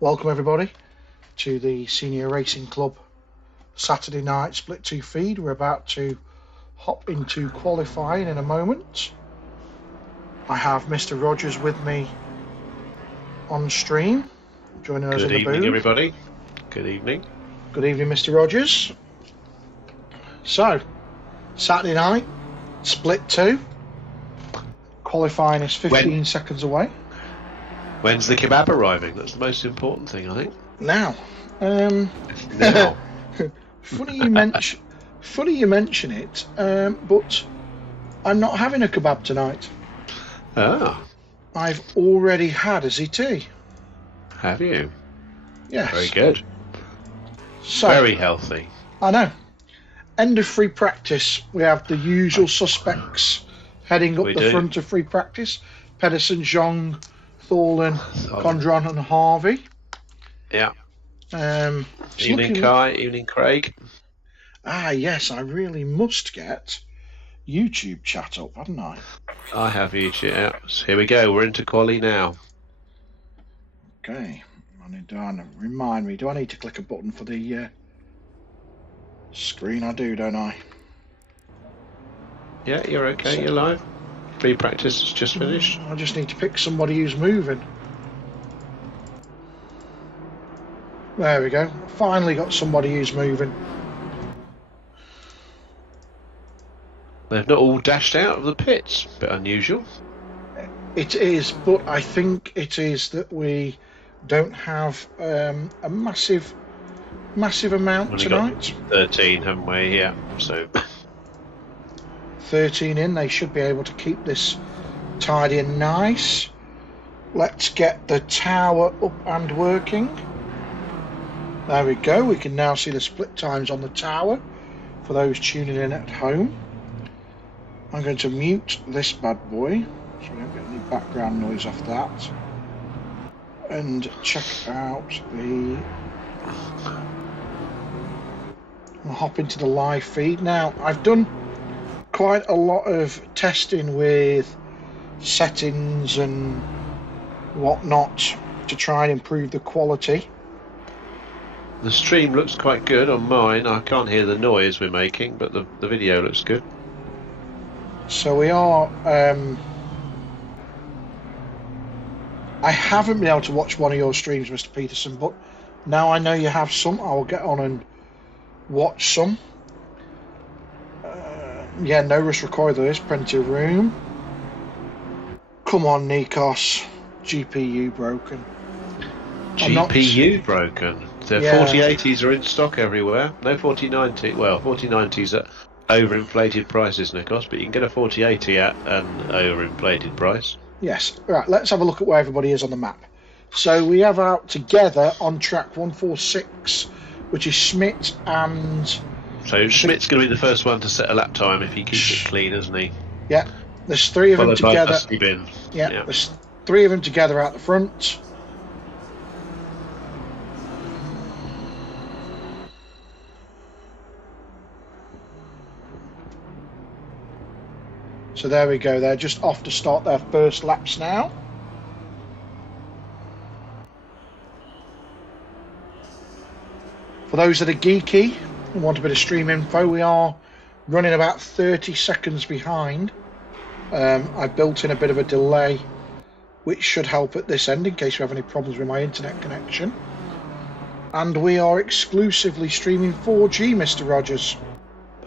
Welcome everybody to the Senior Racing Club Saturday night Split 2 feed. We're about to hop into qualifying in a moment. I have Mr. Rogers with me on stream, joining us in the booth. Good evening, everybody. Good evening. Good evening, Mr. Rogers. So, Saturday night, Split 2. Qualifying is 15 seconds away. When's the kebab arriving? That's the most important thing, I think. Now. Now. Funny you mention it, but I'm not having a kebab tonight. Ah. I've already had a ZT. Have you? Yes. Very good. So, very healthy. I know. End of free practice. We have the usual suspects heading up the front of free practice. Pedersen, Zhong, Thorlin, Condron and Harvey. Yeah. Evening Kai, evening Craig. Ah, yes, I really must get YouTube chat up, haven't I? I have YouTube. Yeah. So here we go. We're into quali now. Okay. Remind me, do I need to click a button for the screen? I do, don't I? Yeah, you're okay. So, you're live. Free practice is just finished. I just need to pick somebody who's moving. There we go. Finally got somebody who's moving. They've not all dashed out of the pits. Bit unusual. It is, but I think it is that we don't have a massive amount tonight. Got 13, haven't we? Yeah. So 13 in. They should be able to keep this tidy and nice. Let's get the tower up and working. There we go. We can now see the split times on the tower for those tuning in at home. I'm going to mute this bad boy so we don't get any background noise off that. And check out the... I'll hop into the live feed. Now, I've done quite a lot of testing with settings and whatnot to try and improve the quality. The stream looks quite good on mine. I can't hear the noise we're making, but the video looks good. So we are... I haven't been able to watch one of your streams, Mr. Peterson, but now I know you have some. I will get on and watch some. Yeah, no rush required. There is plenty of room. Come on, Nikos. GPU broken. GPU broken? The 4080s are in stock everywhere. No 4090. Well, 4090s are overinflated prices, Nikos, but you can get a 4080 at an overinflated price. Yes. Right, let's have a look at where everybody is on the map. So we have out together on track 146, which is Schmidt and... So Schmidt's going to be the first one to set a lap time if he keeps it clean, isn't he? Yeah. There's three of them together. Yeah, there's three of them together out the front. So there we go. They're just off to start their first laps now. For those that are geeky and want a bit of stream info, we are running about 30 seconds behind. I've built in a bit of a delay, which should help at this end in case we have any problems with my internet connection. And we are exclusively streaming 4G, Mr. Rogers.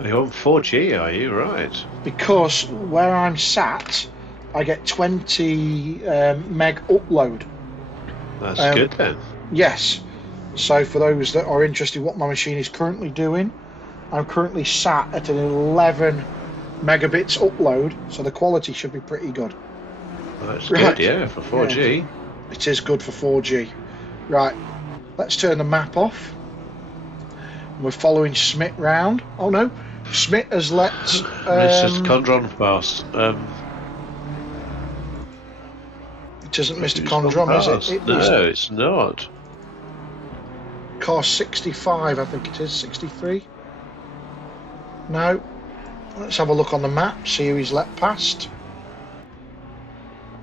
You're on 4G, are you? Right. Because where I'm sat, I get 20 meg upload. That's good then. Yes. So for those that are interested in what my machine is currently doing, I'm currently sat at an 11 megabits upload, so the quality should be pretty good. That's good, yeah, for 4G. Yeah, it is good for 4G. Right, let's turn the map off. We're following Schmidt round. Oh no, Schmidt has let... it's just Condron fast. It isn't Mr. Condron, is it? No, it's not. Car 65, I think it is, 63. No. Let's have a look on the map, see who he's let past.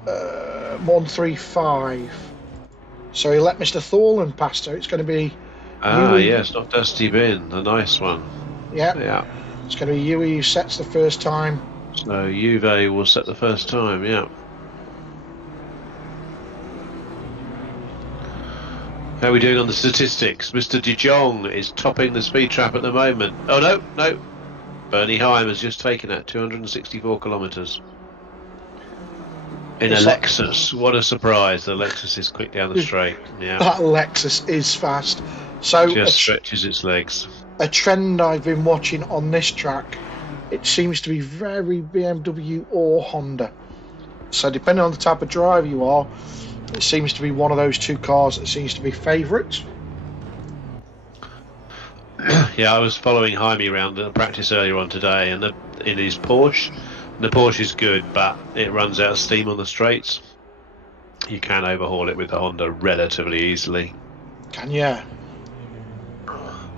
135. So he let Mr. Thorland past her. It's going to be... yes, not Dusty Bin, the nice one. Yeah. It's going to be Yui who sets the first time. So Juve will set the first time, yeah. How are we doing on the statistics? Mr. De Jong is topping the speed trap at the moment. Oh, no. Bernie Heim has just taken it, 264 kilometres. In a Lexus. What a surprise. The Lexus is quick down the straight. Yeah. That Lexus is fast. So just stretches its legs. A trend I've been watching on this track, it seems to be very BMW or Honda. So depending on the type of driver you are, it seems to be one of those two cars that seems to be favourites. Yeah, I was following Jaime around the practice earlier on today, and in his Porsche. The Porsche is good, but it runs out of steam on the straights. You can overhaul it with the Honda relatively easily. Can you?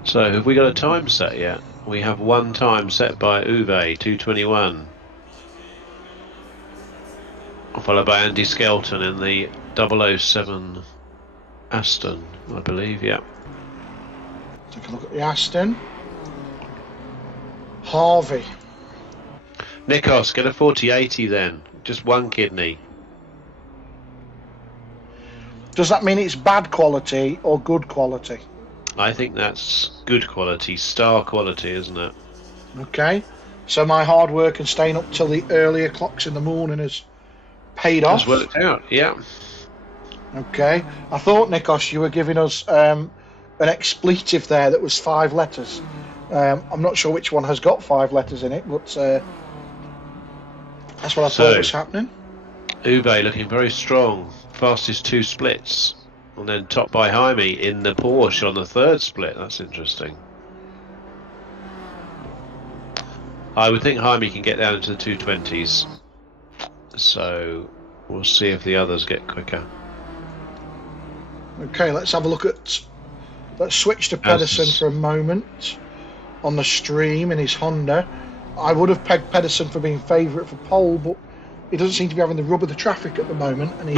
So, have we got a time set yet? We have one time set by Uwe, 2:21. Followed by Andy Skelton in the 007 Aston, I believe, yeah. Take a look at the Aston. Harvey. Nikos, get a 4080 then. Just one kidney. Does that mean it's bad quality or good quality? I think that's good quality, star quality, isn't it? Okay. So my hard work and staying up till the earlier clocks in the morning has paid off. Has worked out, yeah. Okay. I thought, Nikos, you were giving us an expletive there that was 5 letters. I'm not sure which one has got 5 letters in it, but that's what I thought was happening. Uwe looking very strong. Fastest 2 splits. And then topped by Jaime in the Porsche on the 3rd split. That's interesting. I would think Jaime can get down into the 220s. So we'll see if the others get quicker. Okay, let's have a look at... Let's switch to Pedersen for a moment on the stream in his Honda. I would have pegged Pedersen for being favourite for pole, but he doesn't seem to be having the rub of the traffic at the moment, and he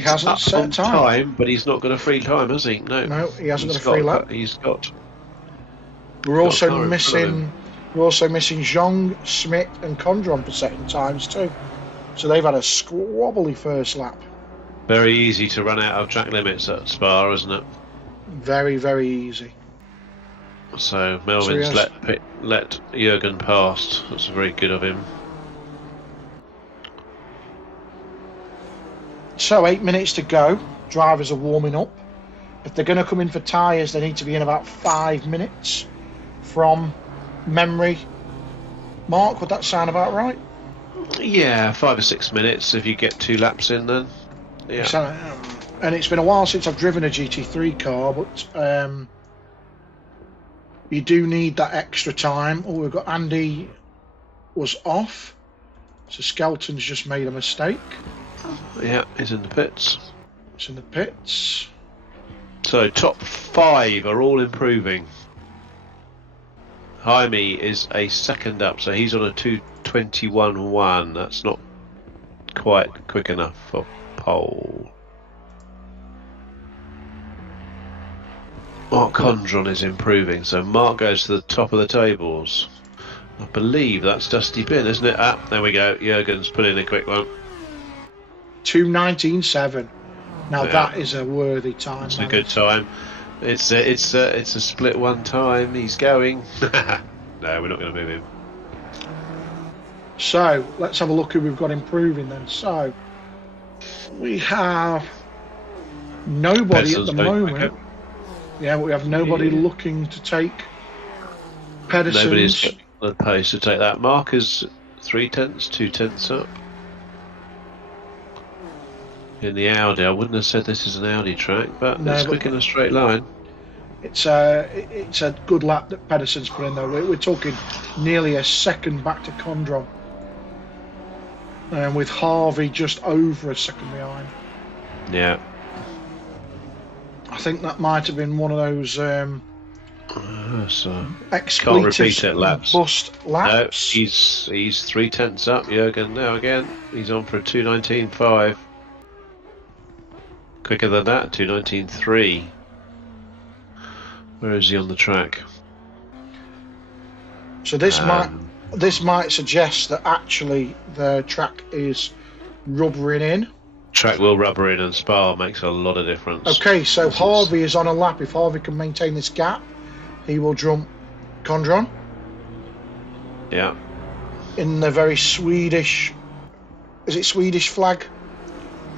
hasn't set time. But he's not got a free time, has he? No, he hasn't got a free lap. He's got. We're also missing Zhong, Schmidt, and Condron for setting times too. So they've had a squabbly first lap. Very easy to run out of track limits at Spa, isn't it? Very, very easy. So Melvin's let Jürgen past. That's very good of him. So 8 minutes to go. Drivers are warming up. If they're going to come in for tyres, they need to be in about 5 minutes from memory. Mark, would that sound about right? Yeah, 5 or 6 minutes if you get 2 laps in then. Yeah. So, and it's been a while since I've driven a GT3 car, but you do need that extra time. Oh, we've got Andy was off, so Skelton's just made a mistake. Yeah, he's in the pits. It's in the pits. So top 5 are all improving. Jaime is a second up, so he's on a 2:21.1. That's not quite quick enough for pole. Mark Condron is improving, so Mark goes to the top of the tables. I believe that's Dusty Bin, isn't it? Ah, there we go. Jürgen's put in a quick one. 2:19.7. Now that is a worthy time. It's a good time. It's a split one time. He's going. No, we're not going to move him. So let's have a look who we've got improving then. So we have nobody at the moment. Quicker. Yeah, but we have nobody looking to take Pedersen's. Nobody's at the pace to take that. Mark is 0.3, 2/10 up. In the Audi, I wouldn't have said this is an Audi track, but it's quick in a straight line. It's a good lap that Pedersen's put in though. We're talking nearly a second back to Condron, and with Harvey just over a second behind. Yeah. I think that might have been one of those so can't repeat it laps. Bust laps. No, he's 0.3 up. Jürgen now again. He's on for a 2:19.5. quicker than that, 2:19.3. Where is he on the track? So this might suggest that actually the track is rubbering in. Track will rubber in, and Spa makes a lot of difference. Okay, so Harvey is on a lap. If Harvey can maintain this gap, he will jump Condron. Yeah. In the very Swedish, is it Swedish flag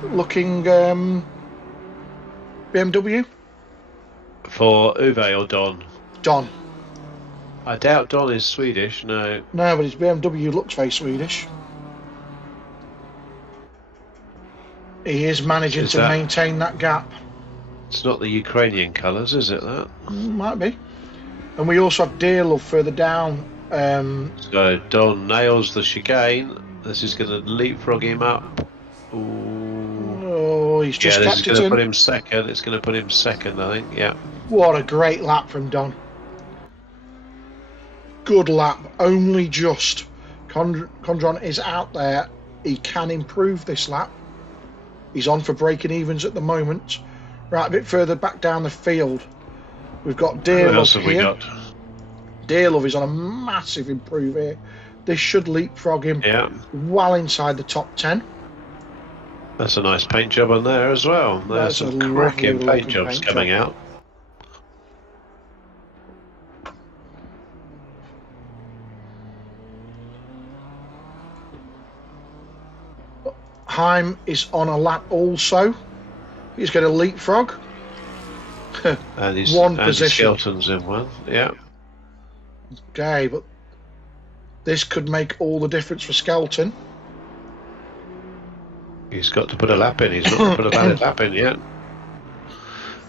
looking BMW? For Uwe or Don? Don. I doubt Don is Swedish, no. No, but his BMW looks very Swedish. He is managing to maintain that gap. It's not the Ukrainian colours, is it, that? Might be. And we also have Dearlove further down. So Don nails the chicane. This is going to leapfrog him up. Ooh. Oh, he's just this kept is going to in. put him second. It's going to put him second, I think, yeah. What a great lap from Don. Good lap, only just. Condron is out there. He can improve this lap. He's on for breaking evens at the moment. Right, a bit further back down the field, we've got Dearlove here. Dearlove is on a massive improve here. This should leapfrog him well inside the top 10. That's a nice paint job on there as well. There's some cracking paint jobs coming out. Heim is on a lap also. He's going to leapfrog. And he's one position. Skelton's in one, yeah. Okay, but this could make all the difference for Skelton. He's got to put a lap in. He's not put a valid lap in yet.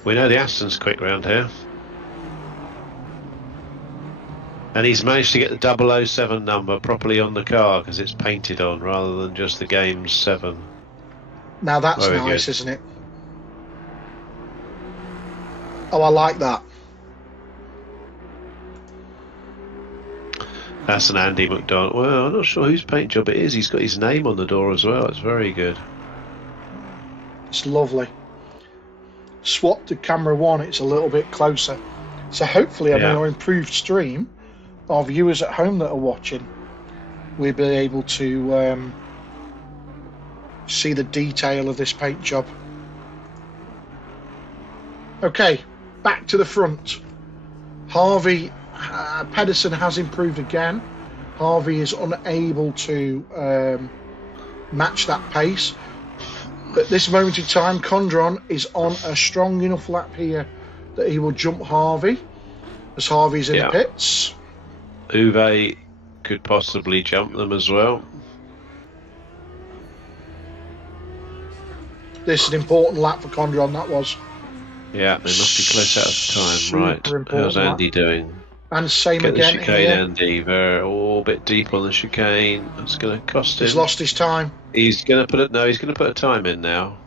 We know the Aston's quick round here. And he's managed to get the 007 number properly on the car because it's painted on rather than just the game's 7. Now that's Very nice, good. Isn't it? Oh, I like that. That's an Andy McDonald. Well, I'm not sure whose paint job it is. He's got his name on the door as well. It's very good. It's lovely. Swap to camera 1, it's a little bit closer. So hopefully on our improved stream, our viewers at home that are watching, we'll be able to see the detail of this paint job. Okay, back to the front. Harvey Pedersen has improved again. Harvey is unable to match that pace. At this moment in time, Condron is on a strong enough lap here that he will jump Harvey, as Harvey's in the pits. Uwe could possibly jump them as well. This is an important lap for Condron, that was. Yeah, they must be close out of time. Right, how's Andy doing? And same Get again the chicane, here. Andy. They're all a bit deep on the chicane. That's going to cost him. He's lost his time. He's going to put it. No, he's going to put a time in now.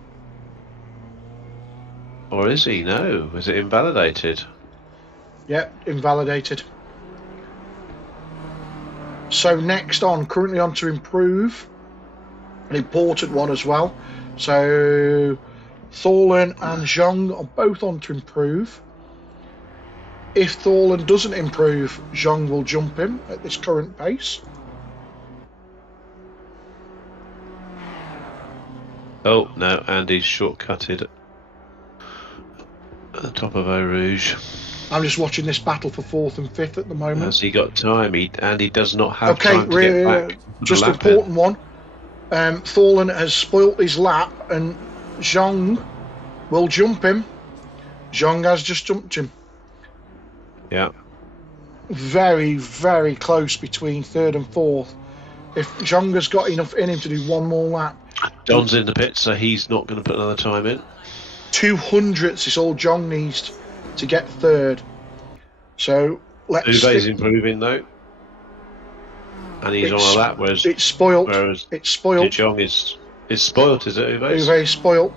Or is he? No. Is it invalidated? Yep, invalidated. So next on, currently on to improve. An important one as well. So Thorlen and Zhang are both on to improve. If Thorlen doesn't improve, Zhang will jump him at this current pace. Oh, no, Andy's shortcutted at the top of Eau Rouge. I'm just watching this battle for 4th and 5th at the moment. Has he got time? Andy does not have time to get back. Just an important one. Thorlen has spoilt his lap and Zhang will jump him. Zhang has just jumped him. Yeah. Very, very close between 3rd and 4th. If Zhang has got enough in him to do one more lap. Don's in the pit, so he's not going to put another time in. 200ths is all Zhang needs to get 3rd. So let's. Uwe's improving though. And he's on a lap, whereas it's spoilt. It's spoilt. De Jong is spoilt, is it, Uwe's? Uwe's spoilt.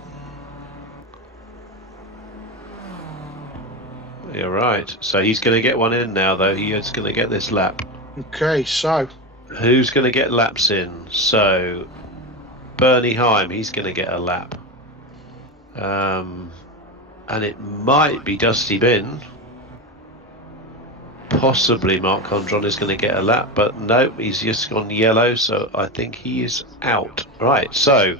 You're right. So he's going to get one in now, though. He is going to get this lap. Okay, so who's going to get laps in? So Bernie Heim, he's going to get a lap. and it might be Dusty Bin. Possibly Mark Condron is going to get a lap, but no, he's just gone yellow, so I think he is out. Right, so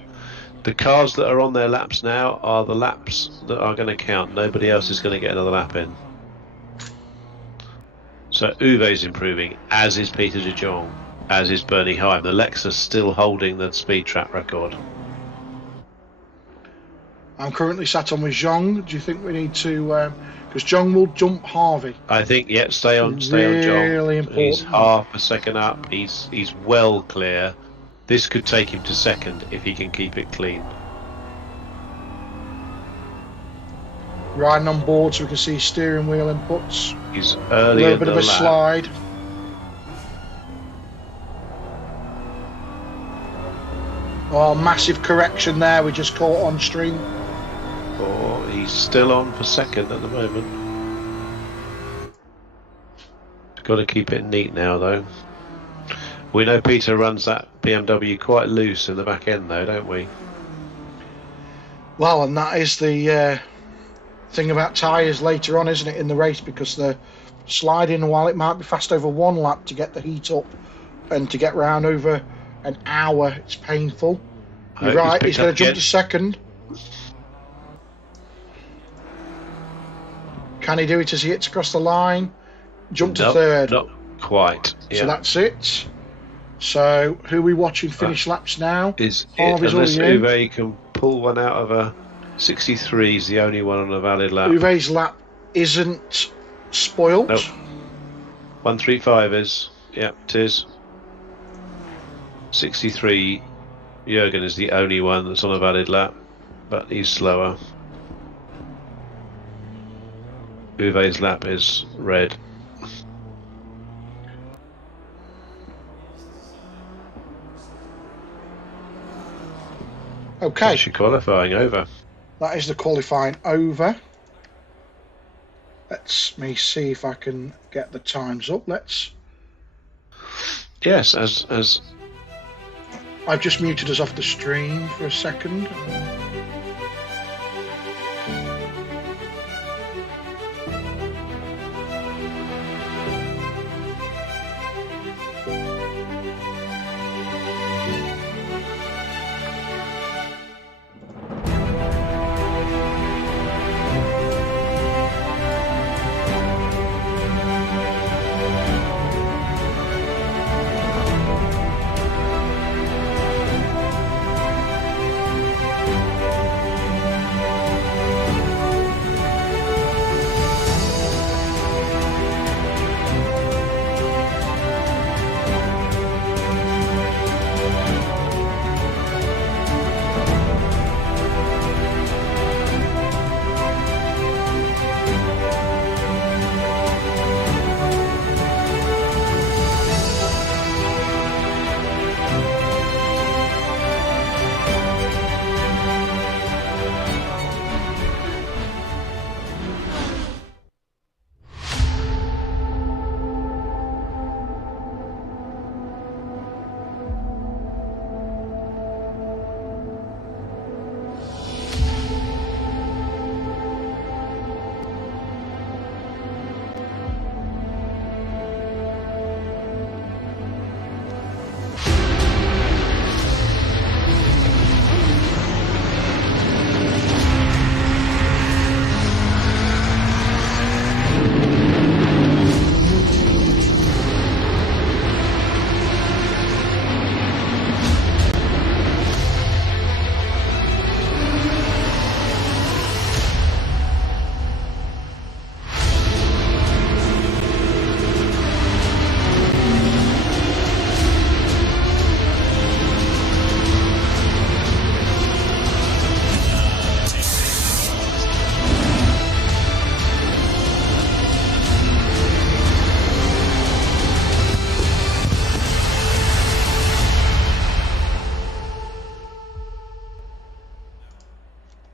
the cars that are on their laps now are the laps that are going to count. Nobody else is going to get another lap in. So Uwe's improving, as is Peter de Jong, as is Bernie Heim. The Lexus still holding the speed trap record. I'm currently sat on with Zhong. Do you think we need to... because Zhong will jump Harvey. I think, yeah, stay on Zhong. Really important. He's half a second up. He's well clear. This could take him to second if he can keep it clean. Riding on board so we can see steering wheel inputs. He's early. A little bit of a slide. Oh, massive correction there. We just caught on stream. Oh, he's still on for second at the moment. Got to keep it neat now, though. We know Peter runs that BMW quite loose in the back end, though, don't we? Well, and that is the thing about tyres later on, isn't it, in the race, because they're sliding. While it might be fast over one lap to get the heat up and to get round over an hour, it's painful. You're right, he's going to jump to second. Can he do it as he hits across the line? Jump to third. Not quite. Yeah. So that's it. So who are we watching finish laps now? Unless Uwe can pull one out of a 63, is the only one on a valid lap. Uwe's lap isn't spoilt. Nope. 135 is. Yeah, it is. 63, Jürgen is the only one that's on a valid lap, but he's slower. Uwe's lap is red. Okay. That's your qualifying over. That is the qualifying over. Let me see if I can get the times up. Yes, as I've just muted us off the stream for a second.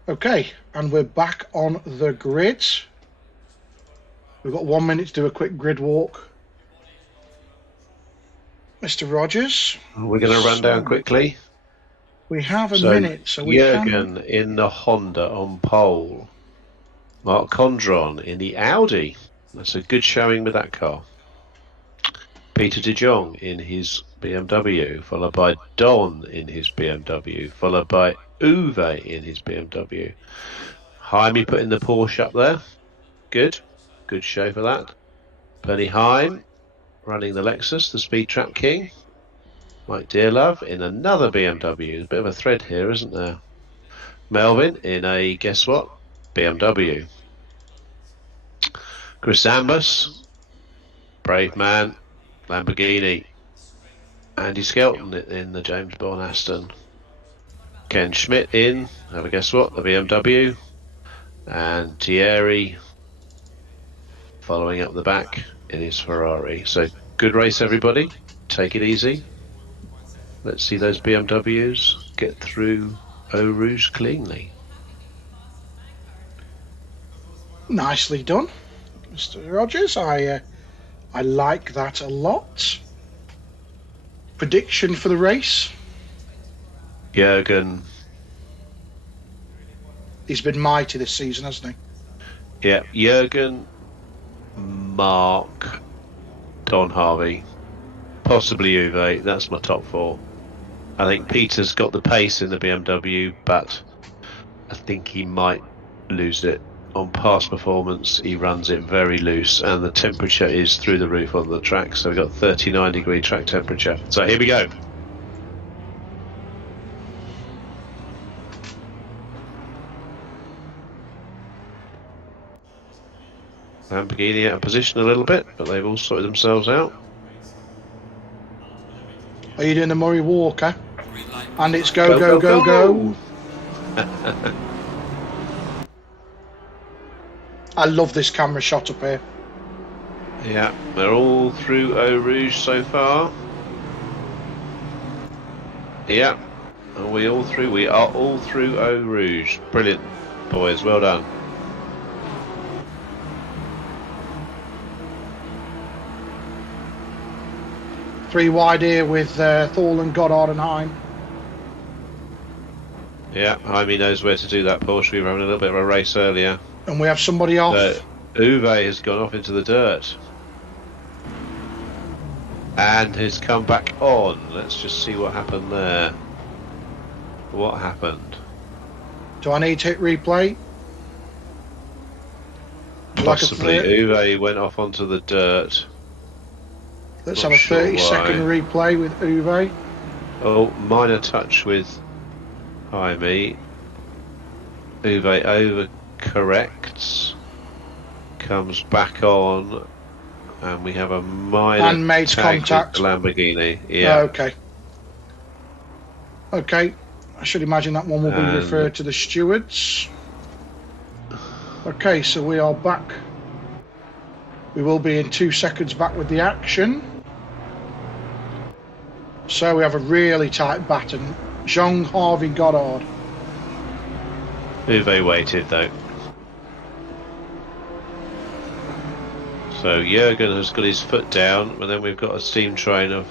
Okay, and we're back on the grid. We've got 1 minute to do a quick grid walk. Mr. Rogers. We're going to run down quickly. We have a minute, so we Jürgen in the Honda on pole. Mark Condron in the Audi. That's a good showing with that car. Peter de Jong in his BMW, followed by Don in his BMW, followed by Uwe in his BMW. Jaime putting the Porsche up there. Good show for that. Bernie Heim running the Lexus, the Speed Trap King. Mike Dearlove in another BMW. There's a bit of a thread here, isn't there? Melvin in a, guess what? BMW. Chris Ambus, brave man, Lamborghini. Andy Skelton in the James Bond Aston. Ken Schmidt in, have a guess what? The BMW. And Thierry following up the back in his Ferrari. So good race, everybody. Take it easy. Let's see those BMWs get through Eau Rouge cleanly. Nicely done, Mr. Rogers. I like that a lot. Prediction for the race? Jürgen. He's been mighty this season, hasn't he? Yeah, Jürgen, Mark, Don Harvey, possibly Uwe. That's my top four. I think Peter's got the pace in the BMW, but I think he might lose it. On past performance, he runs it very loose, and the temperature is through the roof on the track. So we've got 39-degree track temperature. So here we go. Lamborghini out of position a little bit, but they've all sorted themselves out. Are you doing the Murray Walker? And it's go. I love this camera shot up here. Yeah, they're all through Eau Rouge so far. Yeah, are we all through? We are all through Eau Rouge. Brilliant, boys, well done. Three wide here with Thorland, Goddard and Heim. Yeah, Jaime knows where to do that Porsche. We were having a little bit of a race earlier. And we have somebody off. Uwe has gone off into the dirt. And has come back on. Let's just see what happened there. What happened? Do I need to hit replay? Possibly. Uwe went off onto the dirt. Let's have a 30-second replay with Uwe. Oh, minor touch with Jaime. Uwe overcorrects, comes back on, and we have a minor and makes contact. With the Lamborghini. Yeah. Okay. Okay. I should imagine that one will be referred to the stewards. Okay, so we are back. We will be in 2 seconds back with the action. So we have a really tight baton. Jean Harvey Goddard. Uwe waited though. So Jürgen has got his foot down, and then we've got a steam train of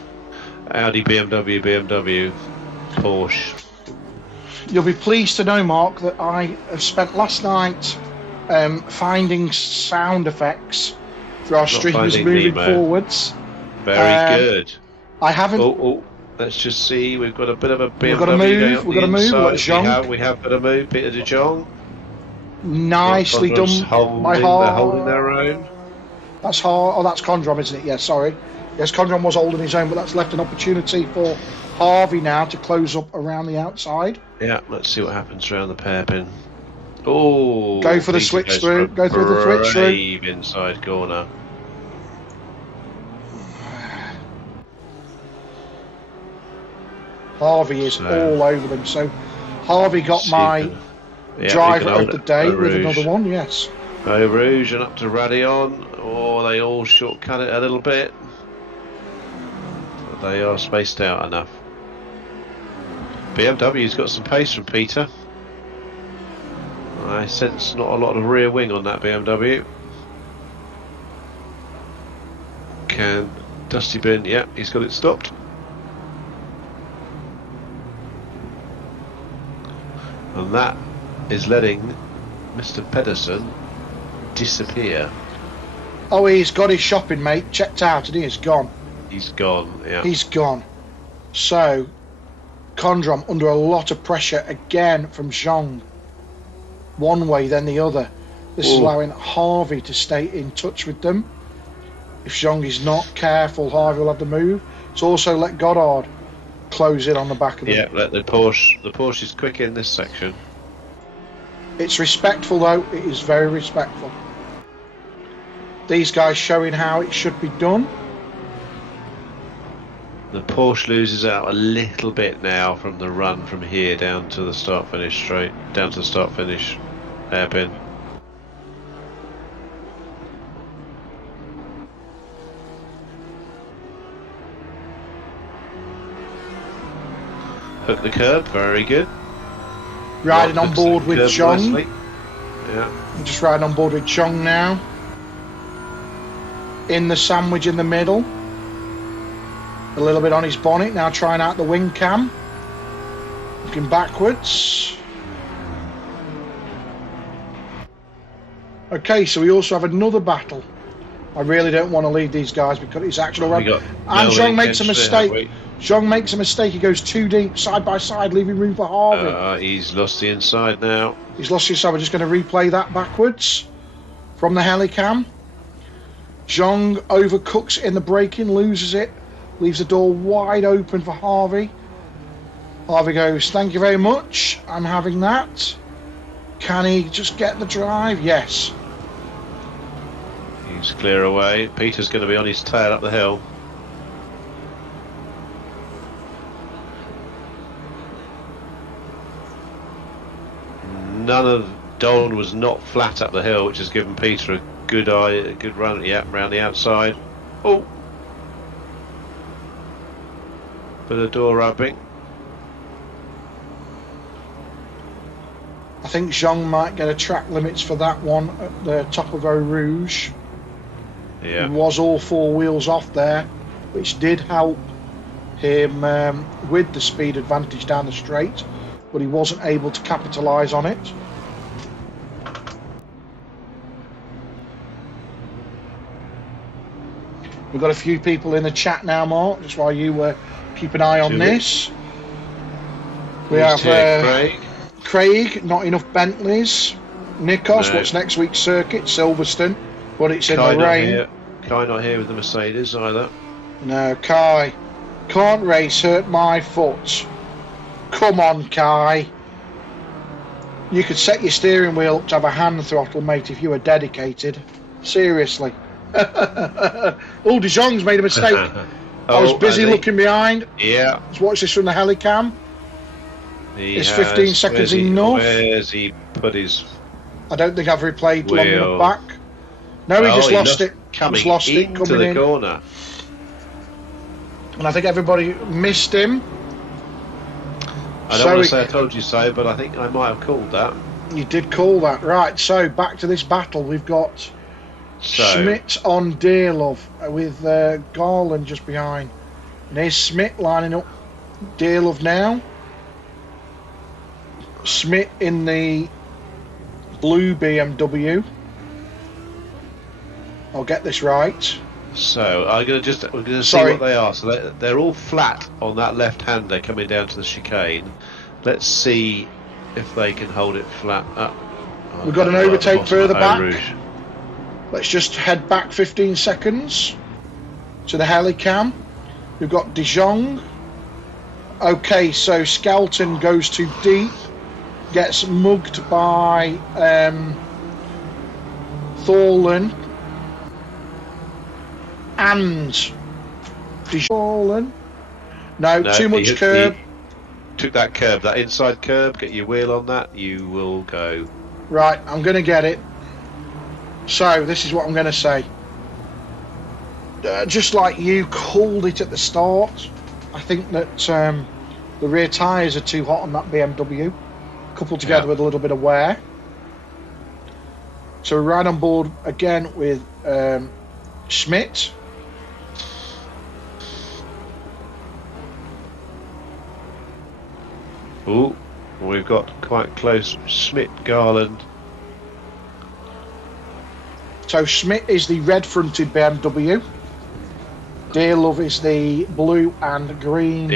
Audi, BMW, Porsche. You'll be pleased to know, Mark, that I have spent last night finding sound effects for our streamers moving forwards. Very good. I haven't. Oh, let's just see. We've got a bit of a BMW. We've got to move. We've got to move. We have got to move. Peter de Jong. Nicely done by They're holding their own. That's hard. Oh, that's Condron, isn't it? Yeah, sorry. Yes, Condron was holding his own, but that's left an opportunity for Harvey now to close up around the outside. Yeah, let's see what happens around the hairpin. Oh, go for the switch through. Go through the switch through. Inside corner. Harvey is all over them. So Harvey got my driver of the day with another one. Yes. Eau Rouge and up to Radeon. Oh, they all shortcut it a little bit. But they are spaced out enough. BMW's got some pace from Peter. I sense not a lot of rear wing on that BMW. Can Dusty Bin, yeah, he's got it stopped. And that is letting Mr. Pedersen disappear. Oh, he's got his shopping, mate. Checked out and he is gone. He's gone, yeah. He's gone. So, Condrom under a lot of pressure again from Zhang. One way, then the other. This is allowing Harvey to stay in touch with them. If Zhang is not careful, Harvey will have the move. It's also let Goddard close in on the back of them. Yeah, let the Porsche. The Porsche is quick in this section. It's respectful though. It is very respectful. These guys showing how it should be done. The Porsche loses out a little bit now from the run from here down to the start finish straight, down to the start finish hairpin. Hook the curb, very good. Riding on board with Zhang. Yeah. I'm just riding on board with Zhang now. In the sandwich in the middle. A little bit on his bonnet, now trying out the wing cam. Looking backwards. Okay, so we also have another battle. I really don't want to leave these guys because it's actually around. And Zhang makes a mistake. Zhang makes a mistake. He goes too deep, side by side, leaving room for Harvey. He's lost the inside now. He's lost the inside. We're just going to replay that backwards from the helicam. Zhang overcooks in the braking, loses it, leaves the door wide open for Harvey. Harvey goes, "Thank you very much. I'm having that." Can he just get the drive? Yes. He's clear away. Peter's going to be on his tail up the hill. Dolan was not flat up the hill, which has given Peter a good run. Yeah, around the outside. Oh, bit of door rubbing. I think Zhang might get a track limits for that one at the top of Eau Rouge. Yeah. He was all four wheels off there, which did help him with the speed advantage down the straight, but he wasn't able to capitalise on it. We've got a few people in the chat now, Mark, just while you keep an eye on this. We have Craig, not enough Bentleys. Nikos, what's next week's circuit? Silverstone, but it's in the rain. Kai not here with the Mercedes either. No, Kai. Can't race, hurt my foot. Come on, Kai. You could set your steering wheel up to have a hand throttle, mate, if you were dedicated. Seriously. Oh, De Jong's made a mistake. I was busy looking behind. Yeah. Let's watch this from the helicam. Is 15 seconds enough? Where's he put his... I don't think I've replayed long enough back. No, he just lost it. Coming into the corner. And I think everybody missed him. I don't want to say I told you so, but I think I might have called that. You did call that, right. So, back to this battle. We've got Schmidt on Dearlove with Garland just behind. And here's Schmidt lining up Dearlove now. Schmidt in the blue BMW. I'll get this right. So we're going to see what they are. So they're all flat on that left-hander coming down to the chicane. Let's see if they can hold it flat up. We've got an overtake further back. Let's just head back 15 seconds to the helicam. We've got De Jong. Okay, so Skelton goes too deep, gets mugged by Thorlin and De Jong. No, too much curb. He took that curb, that inside curb. Get your wheel on that. You will go. Right, I'm going to get it. So this is what I'm going to say. Just like you called it at the start, I think that the rear tyres are too hot on that BMW, coupled together with a little bit of wear. So we're right on board again with Schmidt. Ooh, We've got quite close Schmidt, Garland. So Schmidt is the red-fronted BMW. Dearlove is the blue and green,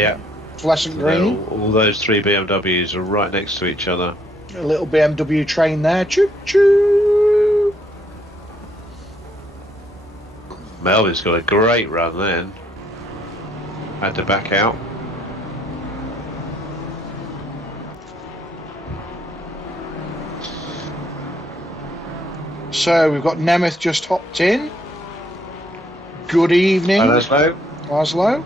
fluorescent green. All those three BMWs are right next to each other. A little BMW train there. Choo-choo! Melvin's got a great run then. Had to back out. So we've got Nemeth just hopped in. Good evening, Oslo.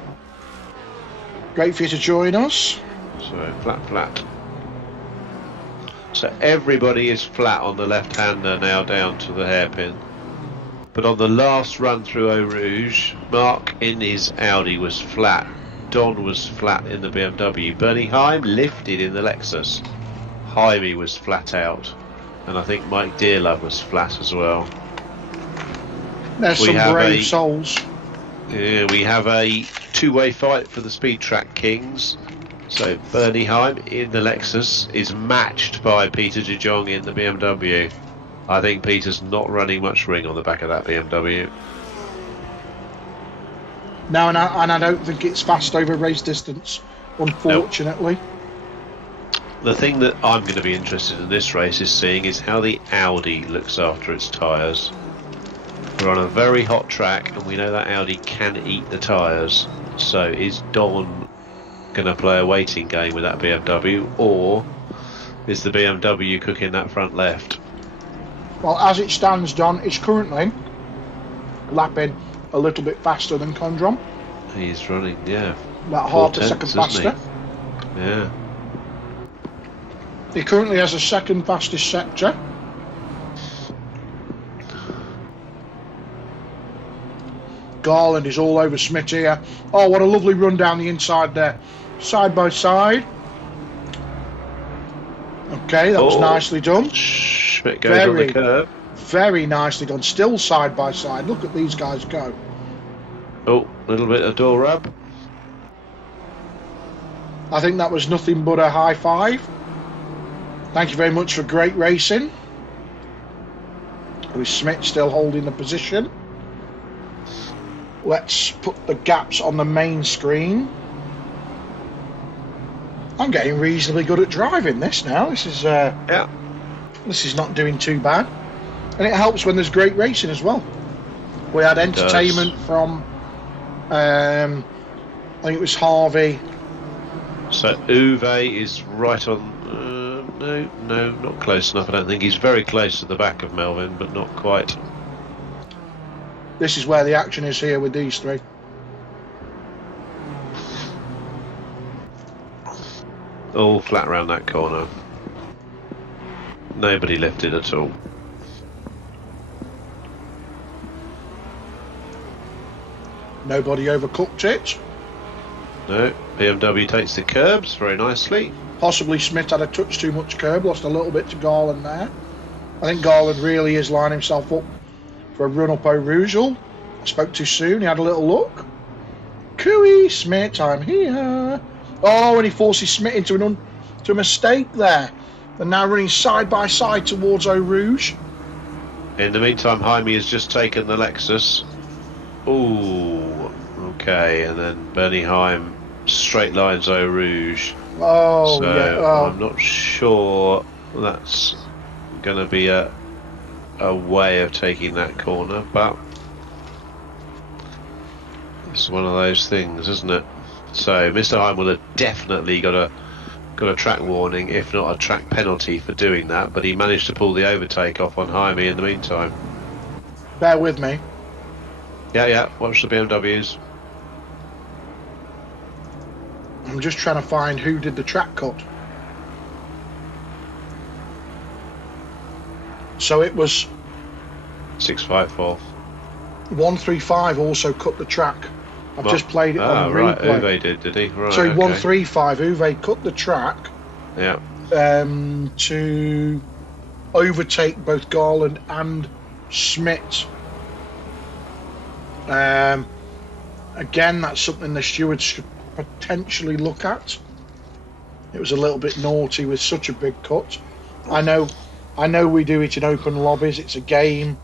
Great for you to join us. So flat. So everybody is flat on the left-hander now down to the hairpin. But on the last run through Eau Rouge, Mark in his Audi was flat. Don was flat in the BMW. Bernie Heim lifted in the Lexus. Jaime was flat out. And I think Mike Dearlove was flat as well. There's some brave souls. Yeah, we have a two-way fight for the Speed Track Kings. So Bernie Heim in the Lexus is matched by Peter de Jong in the BMW. I think Peter's not running much ring on the back of that BMW. No, and I don't think it's fast over race distance, unfortunately. Nope. The thing that I'm going to be interested in this race is seeing is how the Audi looks after its tyres. We're on a very hot track and we know that Audi can eat the tyres. So is Don going to play a waiting game with that BMW, or is the BMW cooking that front left? Well, as it stands, Don is currently lapping a little bit faster than Condron. He's running, yeah. About half a second faster. Yeah. He currently has the second fastest sector. Garland is all over Smith here. Oh, what a lovely run down the inside there. Side by side. Okay, that was nicely done. Schmidt goes on the curb. Very nicely done. Still side by side. Look at these guys go. Oh, a little bit of door rub. I think that was nothing but a high five. Thank you very much for great racing. With Smith still holding the position. Let's put the gaps on the main screen. I'm getting reasonably good at driving this now. This is This is not doing too bad, and it helps when there's great racing as well. We had entertainment from I think it was Harvey. So Uwe is right on. No, not close enough. I don't think he's very close to the back of Melvin, but not quite. This is where the action is here with these three. All flat around that corner. Nobody lifted at all. Nobody overcooked it. No, BMW takes the curbs very nicely. Possibly Smith had a touch too much curb, lost a little bit to Garland there. I think Garland really is lining himself up for a run up Eau Rouge. I spoke too soon, he had a little look. Cooey, Smith, I'm here. Oh, and he forces Smith into a mistake there. They're now running side by side towards Eau Rouge. In the meantime, Jaime has just taken the Lexus. Ooh, okay, and then Bernie Heim straight lines Eau Rouge. Oh, so yeah. Oh. I'm not sure that's going to be a way of taking that corner, but it's one of those things, isn't it? So Mr. Heim will have definitely got a track warning, if not a track penalty for doing that, but he managed to pull the overtake off on Jaime in the meantime. Bear with me. Yeah, watch the BMWs. I'm just trying to find who did the track cut. So it was 654. 135 also cut the track. I've just played it on the right. replay. Uwe did he? Right. So okay. 135, Uwe cut the track. Yeah. To overtake both Garland and Schmidt. Again, that's something the stewards should potentially look at. It was a little bit naughty with such a big cut. I know we do it in open lobbies. It's a game.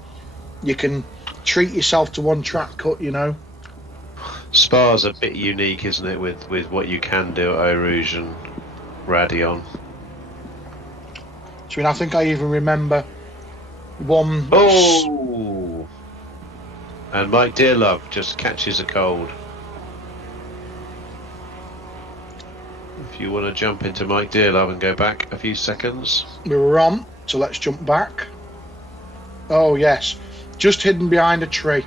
You can treat yourself to one track cut, you know. Spa's a bit unique, isn't it, with what you can do at Eau Rouge and Raidillon. So I think I even remember one. Oh! And Mike Dearlove just catches a cold. If you want to jump into Mike Dearlove and go back a few seconds. We were on, so let's jump back. Oh yes, just hidden behind a tree.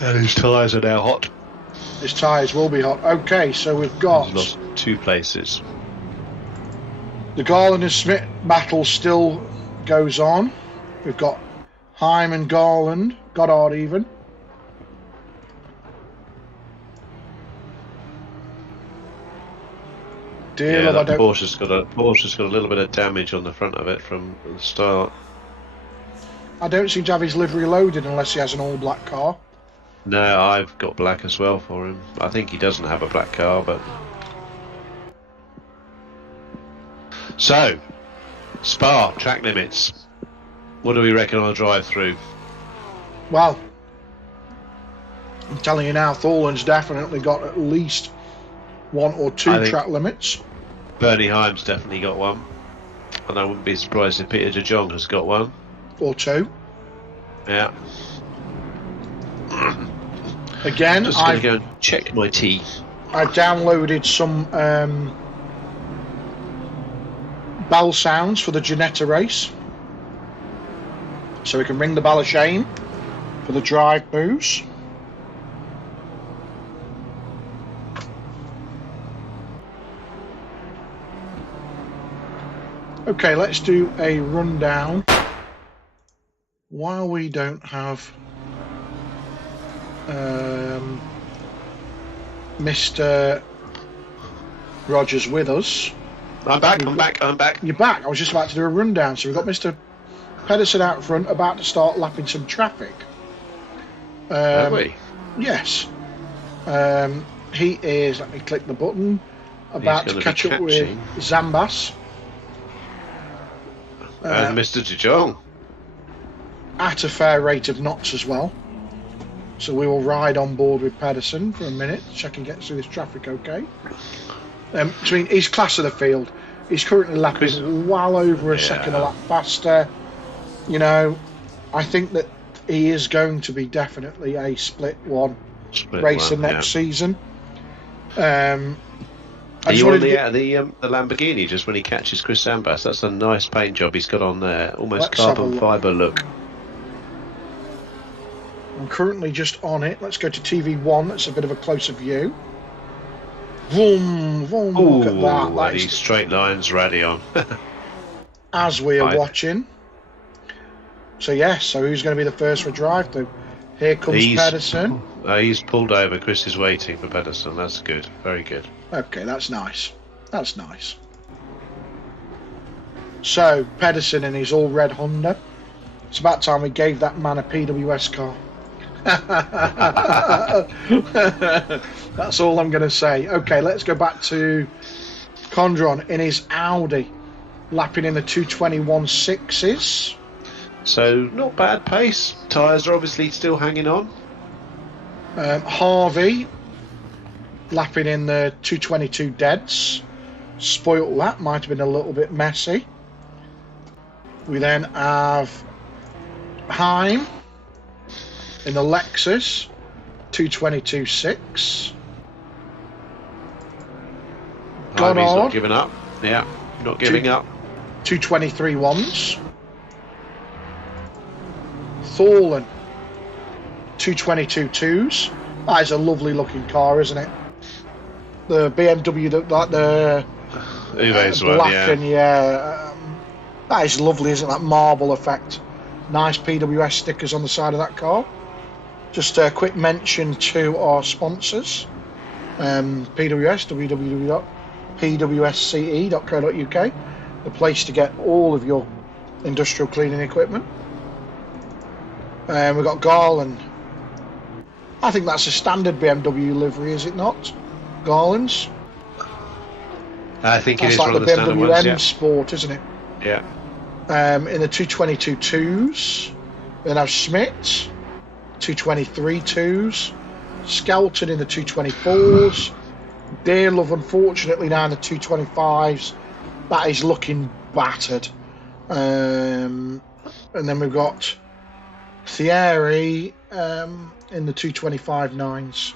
And his tyres are now hot. His tyres will be hot. Okay, so we've got... He's lost 2 places. The Garland and Smith battle still goes on. We've got Heim and Garland, Goddard even. Yeah, that Porsche's got a little bit of damage on the front of it from the start. I don't seem to have his livery loaded unless he has an all-black car. No, I've got black as well for him. I think he doesn't have a black car, but... So, Spa, track limits. What do we reckon on a drive-through? Well, I'm telling you now, Thorland's definitely got at least 1 or 2 track limits. Bernie Heim's definitely got one. And I wouldn't be surprised if Peter de Jong has got one. Or 2. Yeah. Again, I'm just going to go and check my tea. I downloaded some bell sounds for the Ginetta race, so we can ring the bell of shame for the drive booze. Okay, let's do a rundown while we don't have Mr. Rogers with us. I'm back. You're back. I was just about to do a rundown. So we've got Mr. Pedersen out front, about to start lapping some traffic. Have we? Yes. He is, let me click the button, about to catch up with Zambas. And Mr. de Jong. At a fair rate of knots as well. So we will ride on board with Pedersen for a minute, check and get through this traffic okay. I mean, he's class of the field. He's currently lapping well over a second a lap faster. You know, I think that he is going to be definitely a split racer next season. Are you on the Lamborghini just when he catches Chris Zambas? That's a nice paint job he's got on there. Almost carbon fibre look. I'm currently just on it. Let's go to TV1. That's a bit of a closer view. Vroom, vroom, look at that. These straight lines ready on. As we are watching. So yes, so who's going to be the first for drive-through? Here comes Pedersen. He's pulled over. Chris is waiting for Pedersen. That's good. Very good. Okay, that's nice. That's nice. So, Pedersen in his all-red Honda. It's about time we gave that man a PWS car. That's all I'm going to say. Okay, let's go back to Condron in his Audi, lapping in the 221.6s. So, not bad pace. Tyres are obviously still hanging on. Harvey, lapping in the 222 deads. Spoilt that, might have been a little bit messy. We then have Heim in the Lexus 222.6. Goddard, he's not giving up. Yeah, not giving up. 223 ones. Thorland 222 twos. That is a lovely looking car, isn't it? The BMW, the Uwe's black one, yeah. And that is lovely, isn't it? That marble effect. Nice PWS stickers on the side of that car. Just a quick mention to our sponsors. PWS, www.pwsce.co.uk, the place to get all of your industrial cleaning equipment. We've got Garland I think that's a standard BMW livery, is it not? Garland's? I think that's it is like one the of the standard BMW ones, M Sport, isn't it? Yeah. In the 222s, then have Schmidt, 223 2s, Skelton in the 224s, Dearlove, unfortunately, now in the 225s. That is looking battered. And then we've got Thierry in the 225 9s,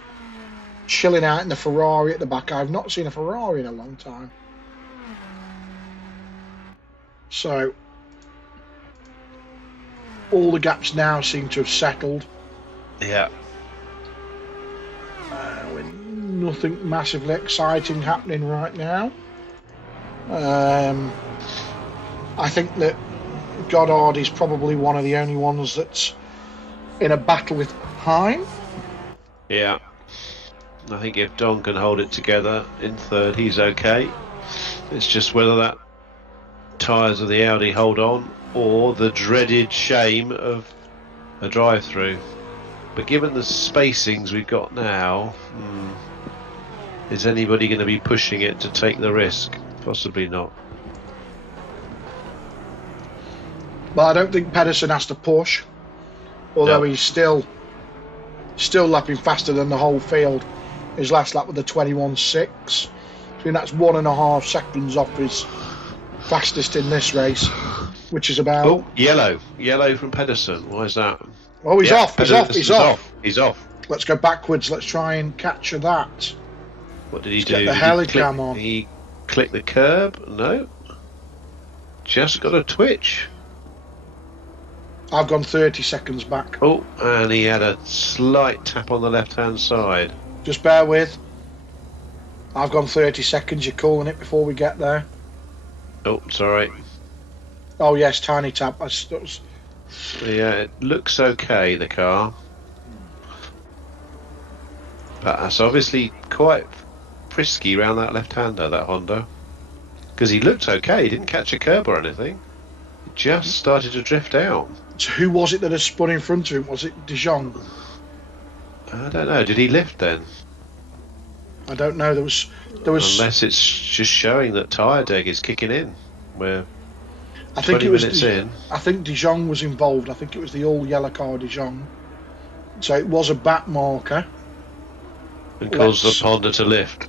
chilling out in the Ferrari at the back. I've not seen a Ferrari in a long time. So all the gaps now seem to have settled. Yeah. With nothing massively exciting happening right now. I think that Goddard is probably one of the only ones that's in a battle with Heim. Yeah. I think if Don can hold it together in third, he's okay. It's just whether that tyres of the Audi hold on, or the dreaded shame of a drive-through. But given the spacings we've got now, is anybody going to be pushing it to take the risk? Possibly not. Well, I don't think Pedersen has to push, although he's still lapping faster than the whole field. His last lap with the 21.6. I think that's 1.5 seconds off his fastest in this race, which is about... Oh, yellow from Pedersen. Why is that? Oh, he's off. He's off. He's off. Let's go backwards. Let's try and capture that. What did he Let's do? Get the helicam on. He clicked the curb? No. Just got a twitch. I've gone 30 seconds back. Oh, and he had a slight tap on the left-hand side. Just bear with. I've gone 30 seconds. You're calling it before we get there. Oh, sorry. Oh, yes, tiny tap. Yeah, it looks okay, the car. But that's obviously quite frisky around that left-hander, that Honda. Because he looked okay. He didn't catch a curb or anything. He just started to drift out. So who was it that had spun in front of him? Was it De Jong? I don't know. Did he lift then? I don't know. There was. Unless it's just showing that tyre deg is kicking in. We're I think 20 it was minutes in. I think De Jong was involved. I think it was the all yellow car De Jong. So it was a back marker. And caused the Honda to lift.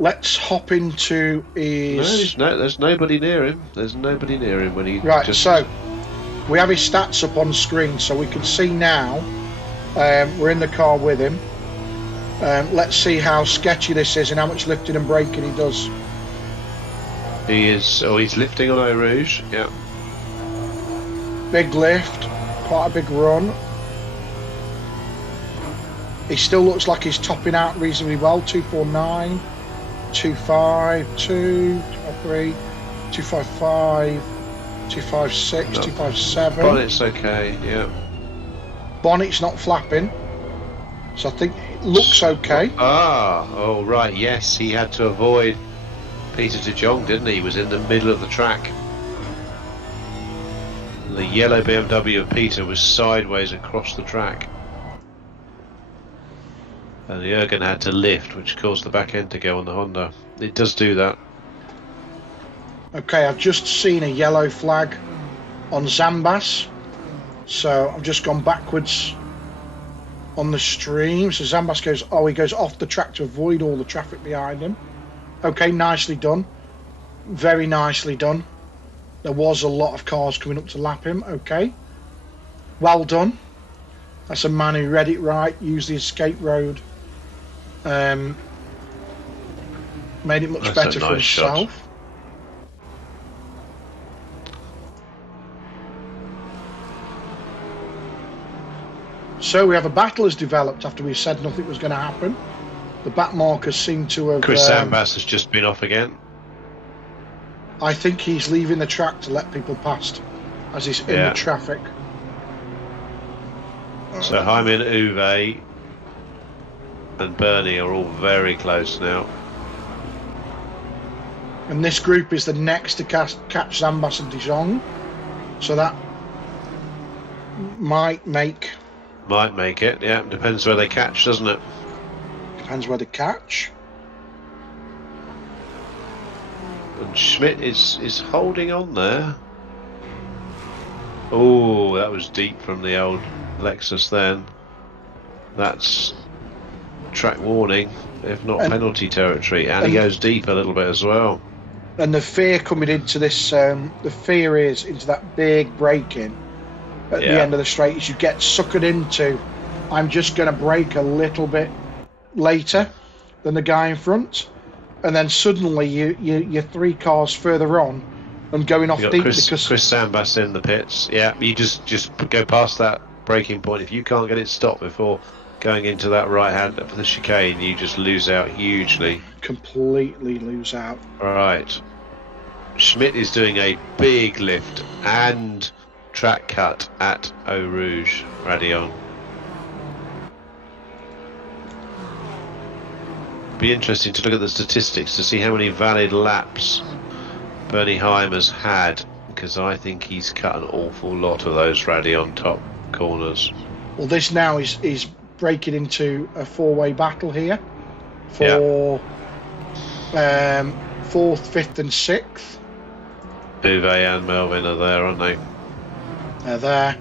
Let's hop into his... No, there's nobody near him. There's nobody near him when he... Right, so we have his stats up on screen, so we can see now. We're in the car with him. Let's see how sketchy this is and how much lifting and braking he does. He is... Oh, he's lifting on Eau Rouge. Yeah. Big lift. Quite a big run. He still looks like he's topping out reasonably well. 249, 252, 253, 255, 256, 257. Bonnet's okay, yeah. Bonnet's not flapping, so I think it looks okay. Oh right, yes, he had to avoid Peter de Jong, didn't he? He was in the middle of the track. The yellow BMW of Peter was sideways across the track. And Jürgen had to lift, which caused the back end to go on the Honda. It does do that. Okay, I've just seen a yellow flag on Zambas, so I've just gone backwards on the stream. So Zambas goes, he goes off the track to avoid all the traffic behind him. Okay, nicely done. Very nicely done. There was a lot of cars coming up to lap him. Okay, well done. That's a man who read it right, used the escape road. Made it much better for himself. Shot. So we have a battle has developed after we said nothing was going to happen. The back markers seem to have... Chris Zambas has just been off again. I think he's leaving the track to let people past as he's in the traffic. So Hyman, Uwe and Bernie are all very close now. And this group is the next to catch Zambas and De Jong. So that might make Might make it, yeah. Depends where they catch, doesn't it? Depends where they catch. And Schmidt is holding on there. Oh, that was deep from the old Lexus then. That's track warning, if not penalty territory. And he goes deep a little bit as well. And the fear coming into this, the fear is into that big break-in at the end of the straight is you get suckered into, I'm just going to brake a little bit later than the guy in front. And then suddenly you're 3 cars further on and going off deep Chris because Sambas in the pits. Yeah, you just go past that braking point. If you can't get it stopped before going into that right hand for the chicane, you just lose out hugely. Completely lose out. Right. Schmidt is doing a big lift and track cut at Eau Rouge Raidillon. Be interesting to look at the statistics to see how many valid laps Bernie Heim has had, because I think he's cut an awful lot of those Raidillon top corners. Well, this now is breaking into a 4-way battle here for 4th, 5th and 6th. Uwe and Melvin are there, aren't they? They're there.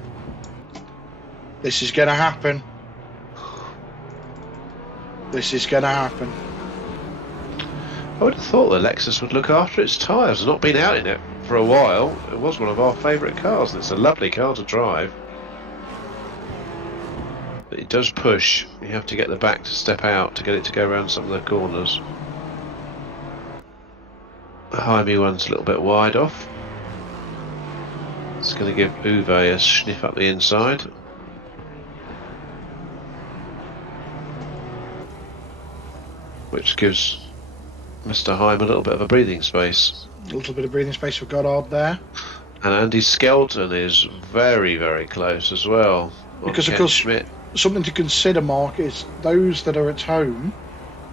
This is going to happen. This is going to happen. I would have thought the Lexus would look after its tyres. I've not been out in it for a while. It was one of our favourite cars, and it's a lovely car to drive. But it does push. You have to get the back to step out to get it to go around some of the corners. The Jaime one's a little bit wide off. It's going to give Uwe a sniff up the inside. Which gives Mr. Heim a little bit of a breathing space. A little bit of breathing space for Goddard there. And Andy Skelton is very, very close as well. Because of course, Schmidt. Something to consider, Mark, is those that are at home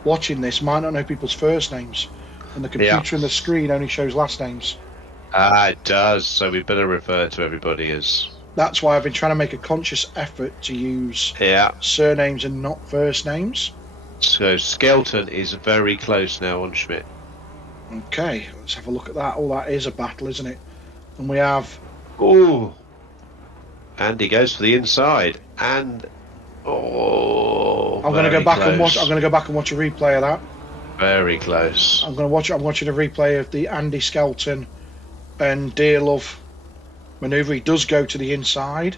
watching this might not know people's first names. And the computer and the screen only shows last names. Ah, it does. So we better refer to everybody as... That's why I've been trying to make a conscious effort to use surnames and not first names. So Skelton is very close now on Schmidt. Okay, let's have a look at that. Oh, that is a battle, isn't it? And we have... Oh! Andy goes for the inside. And... Oh, I'm going to go back and watch. I'm going to go back and watch a replay of that. Very close. I'm watching a replay of the Andy Skelton and Dearlove manoeuvre. He does go to the inside.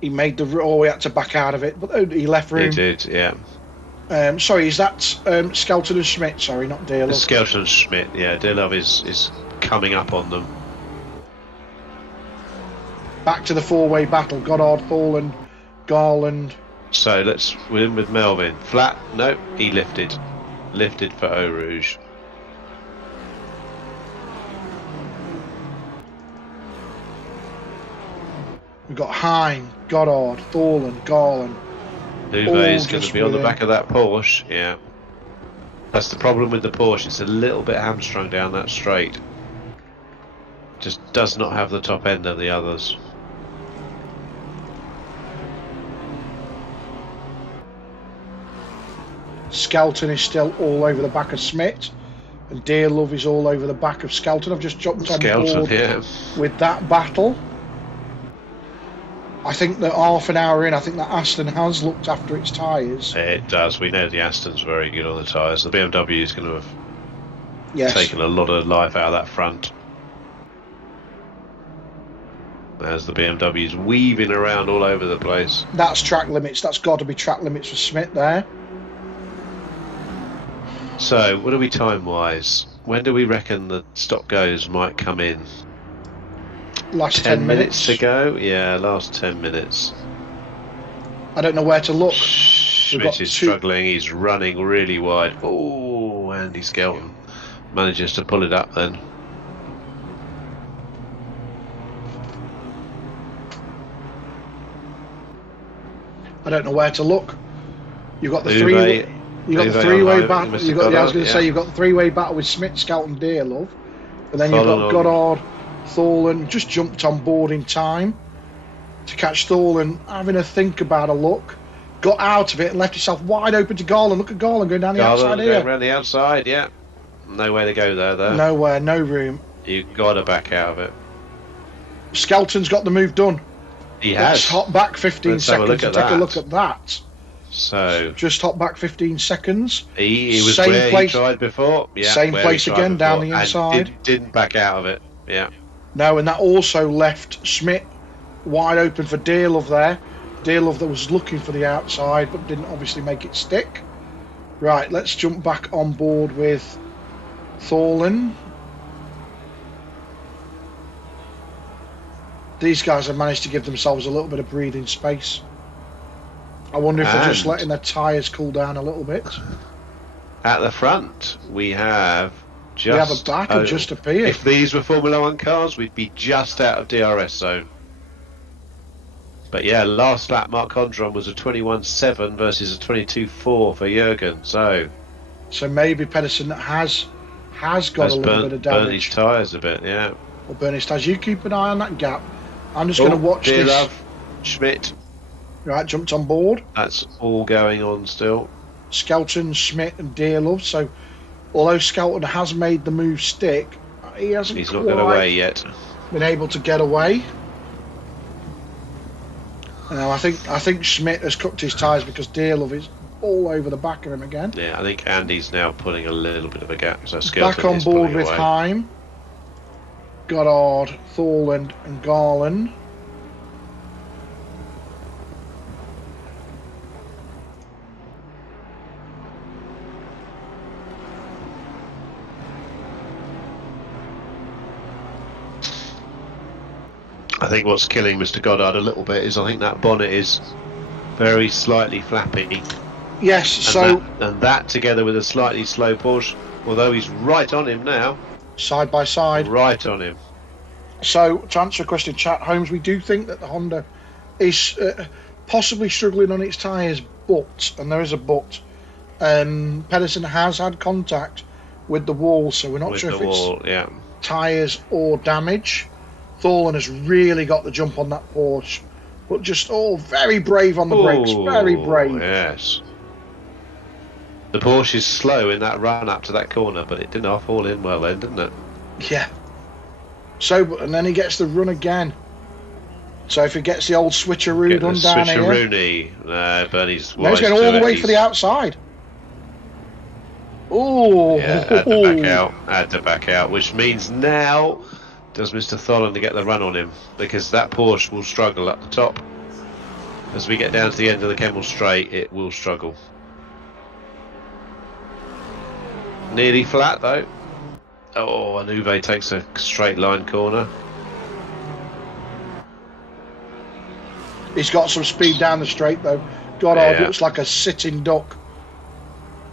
He made the... Oh, he had to back out of it, but he left room. He did, yeah. Sorry, is that Skelton and Schmidt? Sorry, not Dearlove. Skelton and Schmidt, yeah. Dearlove is coming up on them. Back to the 4-way battle. Goddard, Thorland, Garland. So let's win with Melvin. Flat? No, he lifted. Lifted for Eau Rouge. We've got Heim, Goddard, Thorland, Garland. Uwe is going to be on the back of that Porsche, yeah. That's the problem with the Porsche, it's a little bit hamstrung down that straight. Just does not have the top end of the others. Skelton is still all over the back of Schmidt, and Dearlove is all over the back of Skelton. I've just jumped on board with that battle. I think that half an hour in, I think that Aston has looked after its tyres. It does. We know the Aston's very good on the tyres. The BMW is going to have taken a lot of life out of that front. As the BMW is weaving around all over the place. That's track limits. That's got to be track limits for Schmidt there. So, what are we time-wise? When do we reckon the stop-goes might come in? Last 10 minutes to go? Yeah, last 10 minutes. I don't know where to look. Schmidt is struggling, he's running really wide. Oh, Andy Skelton manages to pull it up then. I don't know where to look. You've got the three-way... You've got the three-way battle. I was going to say you've got the three-way battle with Schmidt, Skelton, Dearlove, and then you've got Goddard, Thorland just jumped on board in time. to catch Thorlin, having a think about a look, got out of it and left himself wide open to Garland. Look at Garland going down the outside here. Going around the outside, yeah. Nowhere to go there, though. Nowhere, no room. You've got to back out of it. Skelton's got the move done. He has. Let's hop back 15 seconds and take a look at that. So just hop back 15 seconds. He was same where place, he tried before. Yeah, same place again, down the inside. Didn't back out of it. Yeah. No, and that also left Schmidt wide open for Dearlove there. Dearlove that was looking for the outside but didn't obviously make it stick. Right, let's jump back on board with Thorlin. These guys have managed to give themselves a little bit of breathing space. I wonder if they're just letting their tyres cool down a little bit. At the front, we have just... We have a battle just appeared. If these were Formula 1 cars, we'd be just out of DRS zone. But yeah, last lap, Mark Condron was a 21.7 versus a 22.4 for Jürgen. So maybe Pedersen has got a little bit of damage. Burn his tyres a bit, yeah. Or burn his tyres. You keep an eye on that gap. I'm just going to watch this. Schmidt. Right, jumped on board. That's all going on still. Skelton, Schmidt and Dearlove. So although Skelton has made the move stick, he's not got away yet. Been able to get away. Now I think Schmidt has cooked his tyres because Dearlove is all over the back of him again. Yeah, I think Andy's now putting a little bit of a gap. So Skelton back on board with Heim, Goddard, Thorland and Garland. I think what's killing Mr. Goddard a little bit is I think that bonnet is very slightly flappy. Yes, and that together with a slightly slow push, although he's right on him now. Side by side. Right on him. So, to answer a question, chat, Holmes, we do think that the Honda is possibly struggling on its tyres, but, and there is a but, Pedersen has had contact with the wall, so we're not sure if it's tyres or damage. Thorlin has really got the jump on that Porsche, but just very brave on the brakes, very brave. Yes. The Porsche is slow in that run up to that corner, but it didn't fall in well then, didn't it? Yeah. So, and then he gets the run again. So if he gets the old switcheroo done down here. Switcheroony. Bernie's no, he's going all the way for the outside. Oh. Yeah, had to back out, which means now does Mr. Thorlin to get the run on him, because that Porsche will struggle at the top. As we get down to the end of the Kemmel Straight, it will struggle. Nearly flat though. Oh, Anuve takes a straight line corner. He's got some speed down the straight though. Goddard looks like a sitting duck.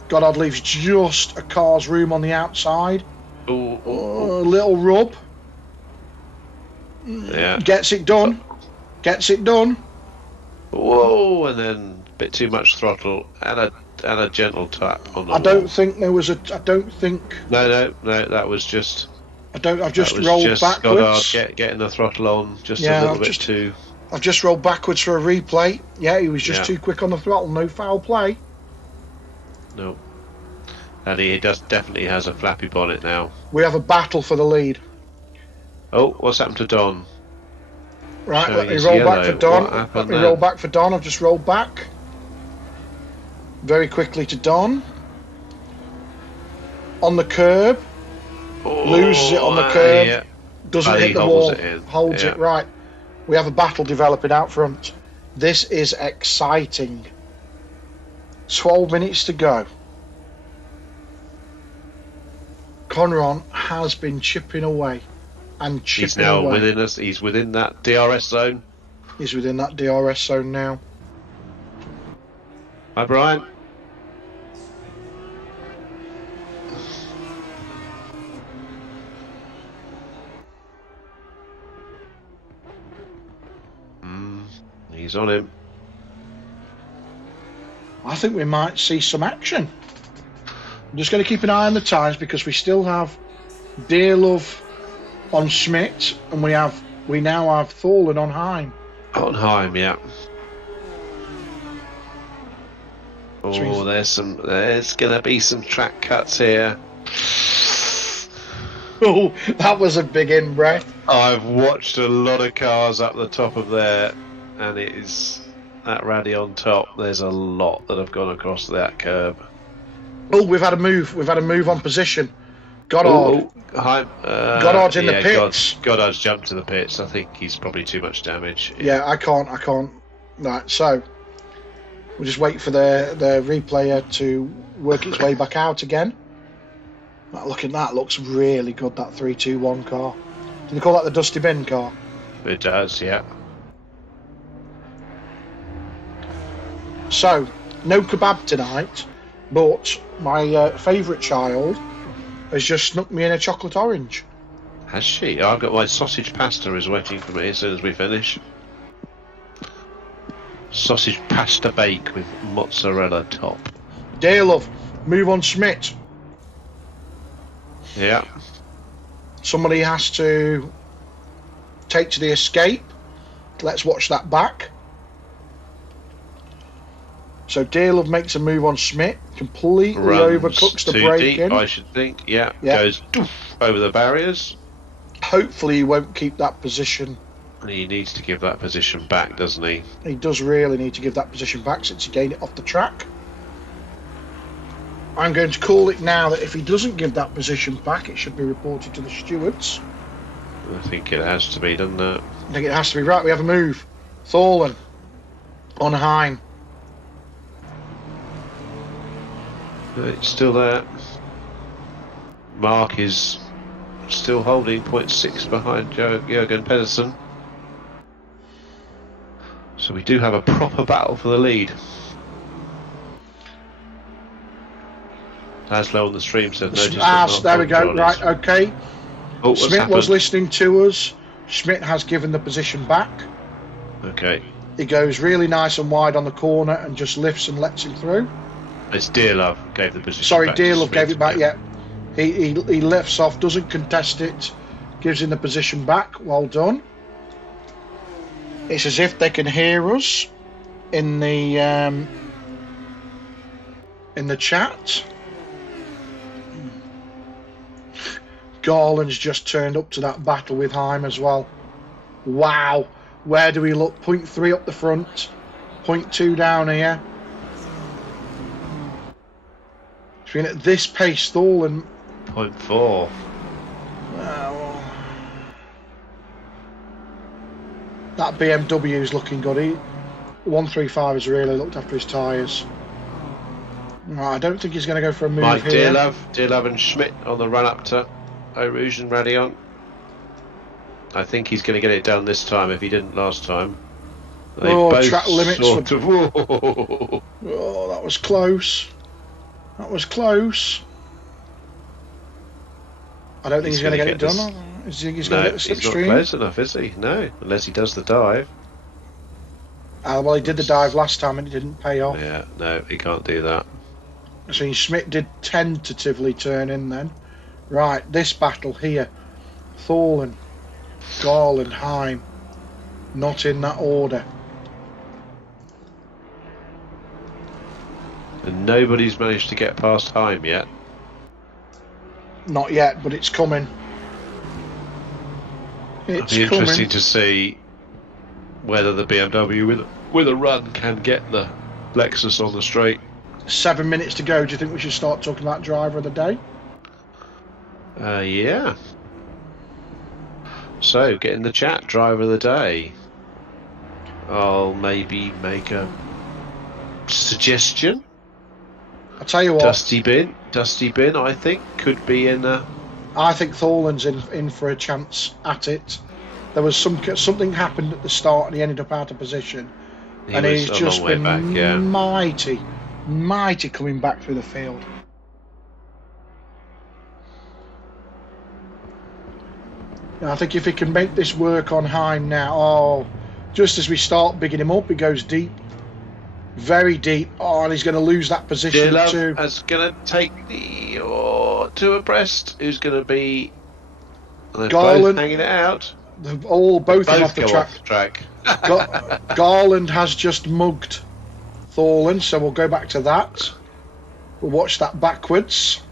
Goddard leaves just a car's room on the outside. A little rub. Yeah. Gets it done. Gets it done. Whoa, and then a bit too much throttle and a gentle tap on the I don't think there was a. I don't think. No. That was just. I've just rolled backwards. Goddard getting the throttle on just a little bit too. I've just rolled backwards for a replay. Yeah, he was just too quick on the throttle. No foul play. No. And he definitely has a flappy bonnet now. We have a battle for the lead. Oh, what's happened to Don? Right, let me roll back for Don. Let me roll back for Don. I've just rolled back. Very quickly to Don. On the curb. Loses it on the curb. Yeah. Doesn't hit the wall. Holds it, right. We have a battle developing out front. This is exciting. 12 minutes to go. Conron has been chipping away. And he's now within us. He's within that DRS zone. He's within that DRS zone now. Hi, Brian. He's on him. I think we might see some action. I'm just going to keep an eye on the times because we still have Dearlove on Schmidt and we now have Thorlin on Heim. On Heim, yeah. Oh, there's gonna be some track cuts here. Oh, that was a big in-breath. I've watched a lot of cars up the top of there, and it is that rally on top. There's a lot that have gone across that curb. Oh, we've had a move. We've had a move on position. Goddard. Goddard's in the pits. Goddard's jumped to the pits. I think he's probably too much damage. Yeah, I can't. Right, so we'll just wait for the replayer to work its way back out again. Look at that. Looks really good, that 321 car. Do they call that the Dusty Bin car? It does, yeah. So, no kebab tonight, but my favourite child has just snuck me in a chocolate orange. Has she? I've got my sausage pasta is waiting for me as soon as we finish. Sausage pasta bake with mozzarella top. Dear love, move on Schmidt. Yeah. Somebody has to take to the escape. Let's watch that back. So Dear Love makes a move on Schmidt, completely overcooks the brake in. I should think, yeah. Goes doof, over the barriers. Hopefully he won't keep that position. He needs to give that position back, doesn't he? He does really need to give that position back since he gained it off the track. I'm going to call it now that if he doesn't give that position back, it should be reported to the stewards. I think it has to be, doesn't it? I think it has to be. Right, we have a move. Thorlen on Heim. It's still there. Mark is still holding 0.6 behind Jürgen Pedersen. So we do have a proper battle for the lead. Laszlo on the stream said no. There we go. Right, okay. Oh, Schmidt was listening to us. Schmidt has given the position back. Okay. He goes really nice and wide on the corner and just lifts and lets him through. It's Dearlove gave the position Sorry, back. Dearlove gave it back, yeah. He lifts off, doesn't contest it, gives him the position back. Well done. It's as if they can hear us in the chat. Garland's just turned up to that battle with Heim as well. Wow. Where do we look? 0.3 up the front, 0.2 down here. At this pace, Thorlen 0.4. That BMW is looking good. 135 has really looked after his tyres. I don't think he's going to go for a move here. Dearlove and Schmidt on the run up to Eau Rouge and Radeon. I think he's going to get it done this time if he didn't last time. Track limits. Oh, that was close. That was close. I don't think he's going to get it done. Is he going to get the slipstream? He's not close enough, is he? No, unless he does the dive. Well, he did the dive last time and it didn't pay off. Yeah, no, he can't do that. So Schmidt did tentatively turn in then. Right, this battle here. Thorlen, Garland, Heim. Not in that order. And nobody's managed to get past Heim yet. Not yet, but it's coming. It'll be interesting to see whether the BMW with a run can get the Lexus on the straight. 7 minutes to go. Do you think we should start talking about driver of the day? Yeah. So, get in the chat, driver of the day. I'll maybe make a suggestion. I'll tell you what. Dusty Bin, I think, could be in a... I think Thorlen's in for a chance at it. There was something happened at the start and he ended up out of position. And he's just been mighty coming back through the field. And I think if he can make this work on Heim now, just as we start bigging him up, he goes deep. Very deep. And he's going to lose that position too. Is going to take the two abreast. Who's going to be Garland hanging it out? They've both off the track. Garland has just mugged Thorland, so we'll go back to that. We'll watch that backwards.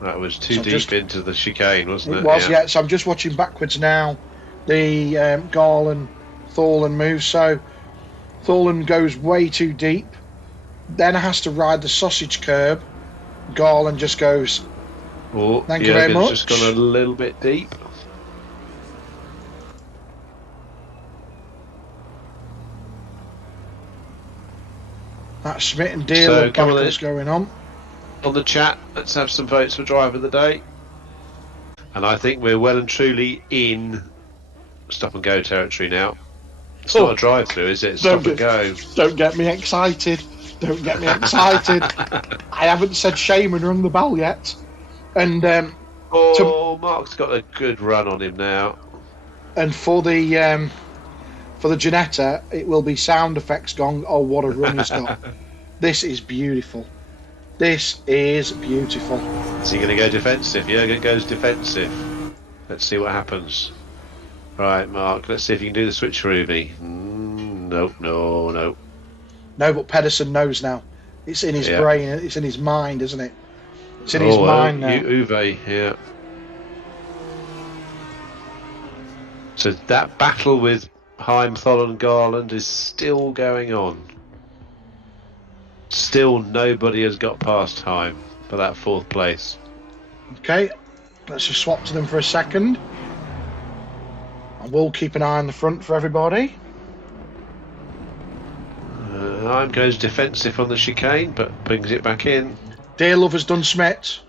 That was too deep into the chicane, wasn't it? It was, yeah. So I'm just watching backwards now. The Garland-Thorland move. So Thorland goes way too deep. Then has to ride the sausage curb. Garland just goes, thank you very much. Just gone a little bit deep. That Schmidt and Deal battle's going on. On the chat, let's have some votes for driver of the day. And I think we're well and truly in stop and go territory now. It's not a drive through, is it? It's stop and go. Don't get me excited. Don't get me excited. I haven't said shame and rung the bell yet. And Mark's got a good run on him now. And for the Ginetta, it will be sound effects gong. Oh, what a run he's got! This is beautiful. This is beautiful. Is he going to go defensive? Jürgen goes defensive. Let's see what happens. Right, Mark. Let's see if you can do the switcheroo. Nope, no. No, but Pedersen knows now. It's in his brain. It's in his mind, isn't it? It's in his mind now. Uwe, yeah. So that battle with Heim, Tholen, Garland is still going on. Still nobody has got past Heim for that 4th place. Okay, let's just swap to them for a second. I will keep an eye on the front for everybody. Heim goes defensive on the chicane, but brings it back in. Dearlove has done Schmidt.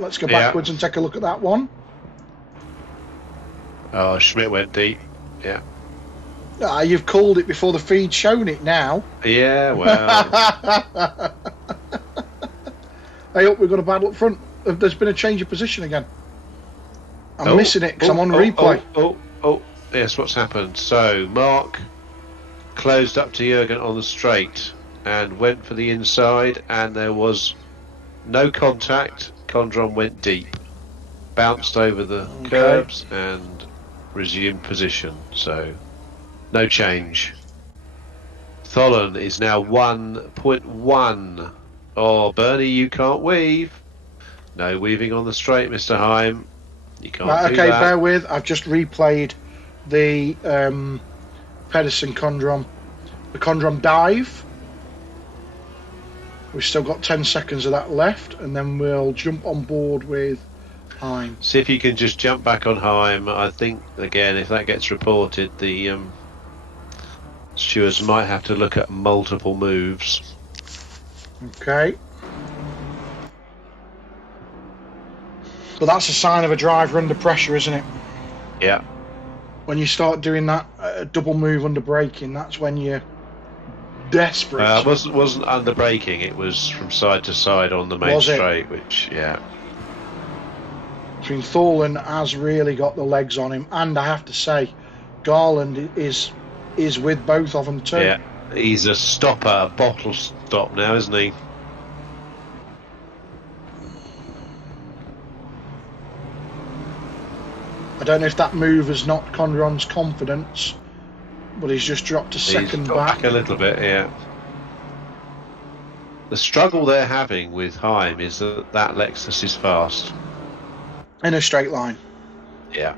Let's go backwards and take a look at that one. Oh, Schmidt went deep. Yeah. You've called it before the feed's shown it now. Yeah, well. Hey, up, we've got a battle up front. There's been a change of position again. I'm missing it because I'm on replay. Yes, what's happened? So, Mark closed up to Jürgen on the straight and went for the inside, and there was no contact. Condron went deep, bounced over the curbs and resumed position. So, no change. Tholen is now 1.1. Oh, Bernie, you can't weave. No weaving on the straight, Mr. Heim. You can't do that. Bear with. I've just replayed the Pedersen Condron, the Condron dive. We've still got 10 seconds of that left, and then we'll jump on board with Heim. See if you can just jump back on Heim. I think, again, if that gets reported, the stewards might have to look at multiple moves. Okay. But that's a sign of a driver under pressure, isn't it? Yeah. When you start doing that double move under braking, that's when you're desperate. It wasn't under braking, it was from side to side on the main straight, which, yeah. I mean, Tholen has really got the legs on him, and I have to say, Garland is with both of them too. Yeah, he's a stopper, a bottle stop now, isn't he? I don't know if that move has knocked Condron's confidence, but he's just dropped a second back. A little bit, yeah. The struggle they're having with Heim is that Lexus is fast. In a straight line. Yeah.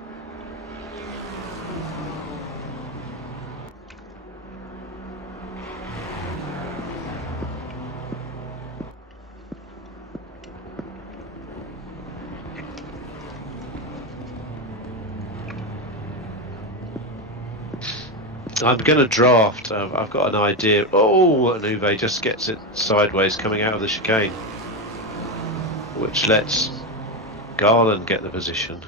I'm going to draft. I've got an idea. Oh, and Uwe just gets it sideways coming out of the chicane, which lets Garland get the position.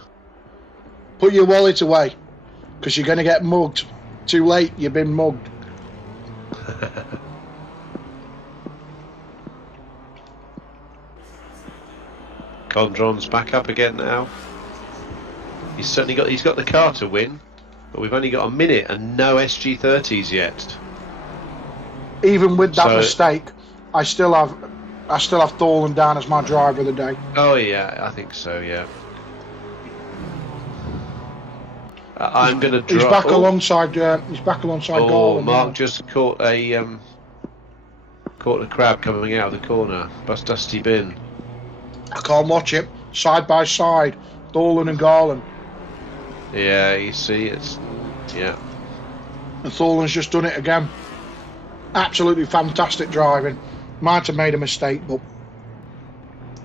Put your wallet away, because you're going to get mugged. Too late, you've been mugged. Condron's back up again now. He's got the car to win. But we've only got a minute and no SG30s yet. Even with that mistake, I still have Tholen down as my driver of the day. Oh yeah, I think so. Yeah. I'm going to drop. He's back alongside. He's back alongside. Oh, Garland, Mark just caught a crab coming out of the corner. That's Dusty Bin. I can't watch it. Side by side, Thorlin and Garland. Yeah, you see, it's yeah. And Thorlin's just done it again. Absolutely fantastic driving. Might have made a mistake, but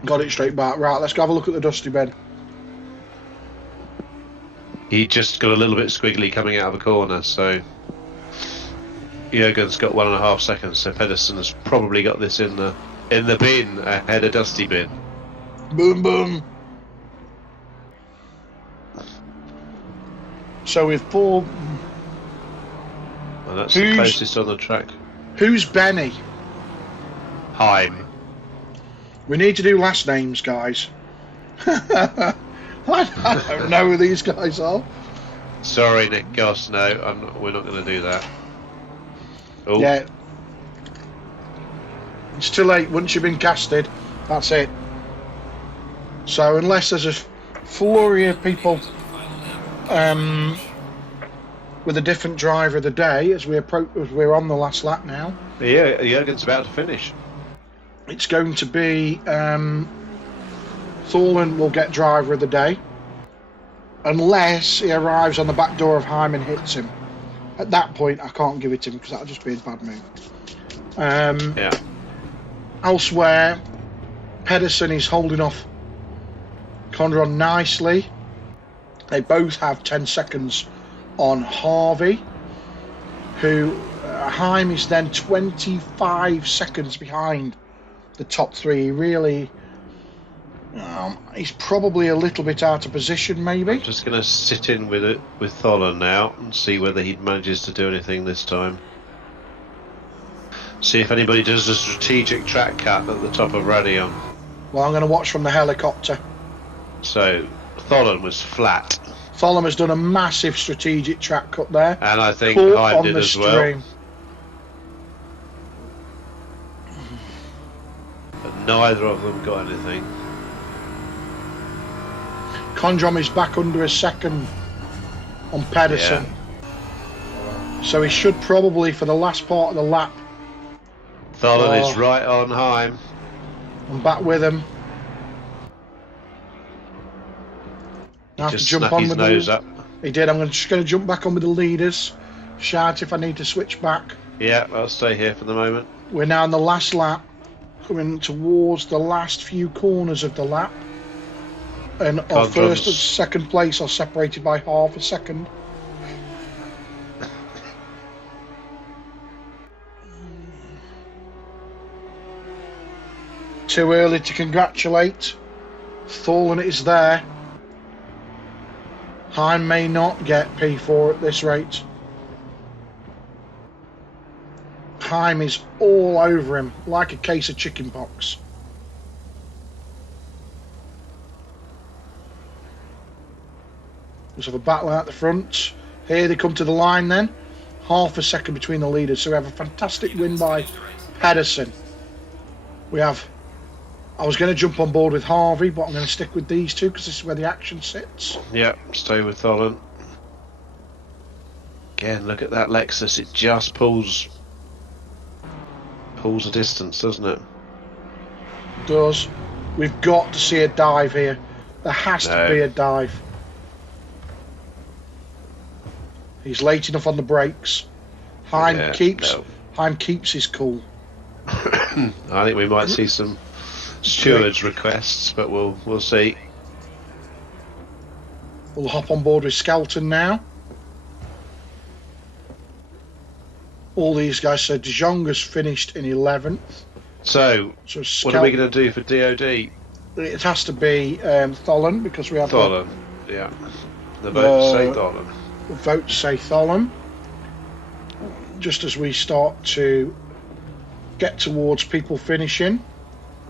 got it straight back. Right, let's go have a look at the Dusty Bin. He just got a little bit squiggly coming out of the corner, so Jürgen's got 1.5 seconds. So Pedersen has probably got this in the bin ahead of Dusty Bin. Boom, boom. So we've four. Well, that's the closest on the track. Who's Benny? Heim. We need to do last names, guys. I don't know who these guys are. Sorry, Nick Goss. No, we're not going to do that. Oh. Yeah. It's too late. Once you've been casted, that's it. So unless there's a flurry of people with a different driver of the day as we're on the last lap now. Yeah, Jürgen's about to finish. It's going to be Thorlin will get driver of the day unless he arrives on the back door of Heim and hits him. At that point, I can't give it to him because that'll just be a bad move. Yeah. Elsewhere, Pedersen is holding off Condron nicely. They both have 10 seconds on Harvey, who Heim is then 25 seconds behind the top three. He really, he's probably a little bit out of position, maybe. I'm just going to sit in with it with Thorlin now and see whether he manages to do anything this time. See if anybody does a strategic track cut at the top of Radion. Well, I'm going to watch from the helicopter. So Thorlin was flat. Thorlin has done a massive strategic track cut there. And I think Heim did as well. But neither of them got anything. Condrom is back under a second on Pedersen. Yeah. So he should probably, for the last part of the lap. Thorlin is right on Heim. I'm back with him. I have to jump on his with nose up. He did. I'm just going to jump back on with the leaders. Shout if I need to switch back. Yeah, I'll stay here for the moment. We're now in the last lap, coming towards the last few corners of the lap. And our first and second place are separated by half a second. Too early to congratulate. Thorlin is there. Heim may not get P4 at this rate. Heim is all over him, like a case of chicken pox. Let's have a battle out the front. Here they come to the line then. Half a second between the leaders. So we have a fantastic win by Pedersen. We have... I was going to jump on board with Harvey, but I'm going to stick with these two because this is where the action sits. Yeah, stay with Thorlin. Again, look at that Lexus. It just pulls a distance, doesn't it? It does. We've got to see a dive here. There has to be a dive. He's late enough on the brakes. Heim keeps his cool. I think we might see some stewards' requests, but we'll see. We'll hop on board with Skelton now. All these guys. So De Jong has finished in 11th. So what are we going to do for DOD? It has to be Thorlin because we have Thorlin. Yeah, the votes say Thorlin. The votes say Thorlin. Just as we start to get towards people finishing.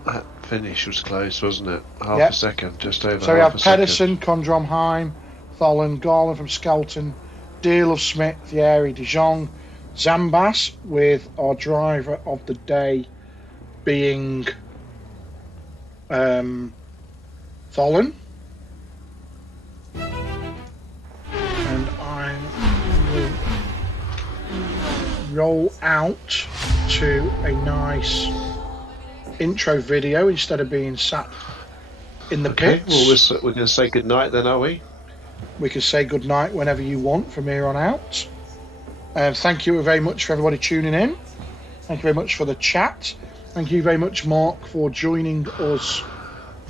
That finish was close, wasn't it? Half a second, just over. So we half have a Pedersen, Condrom, Heim, Thorlin, Garland from Skelton, Deal of Smith, Thierry, De Jong, Zambas, with our driver of the day being Thorlin. And roll out to a nice intro video instead of being sat in the pits. Well, we're going to say good night then, are we? We can say good night whenever you want from here on out. Thank you very much for everybody tuning in. Thank you very much for the chat. Thank you very much, Mark, for joining us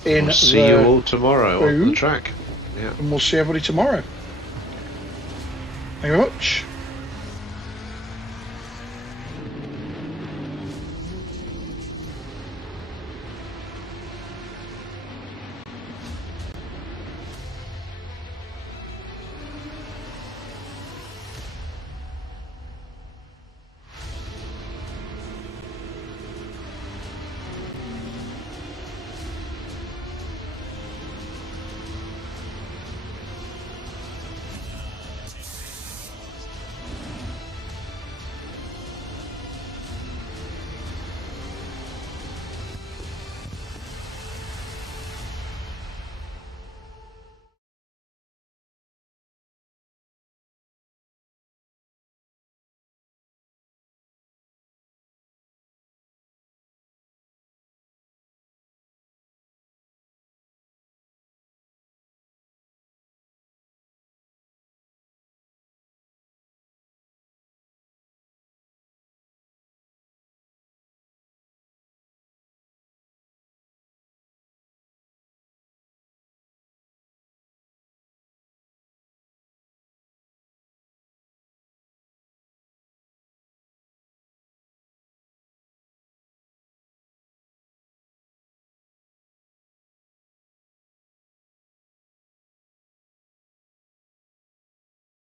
in We'll see you all tomorrow on the track. Yeah. And we'll see everybody tomorrow. Thank you very much.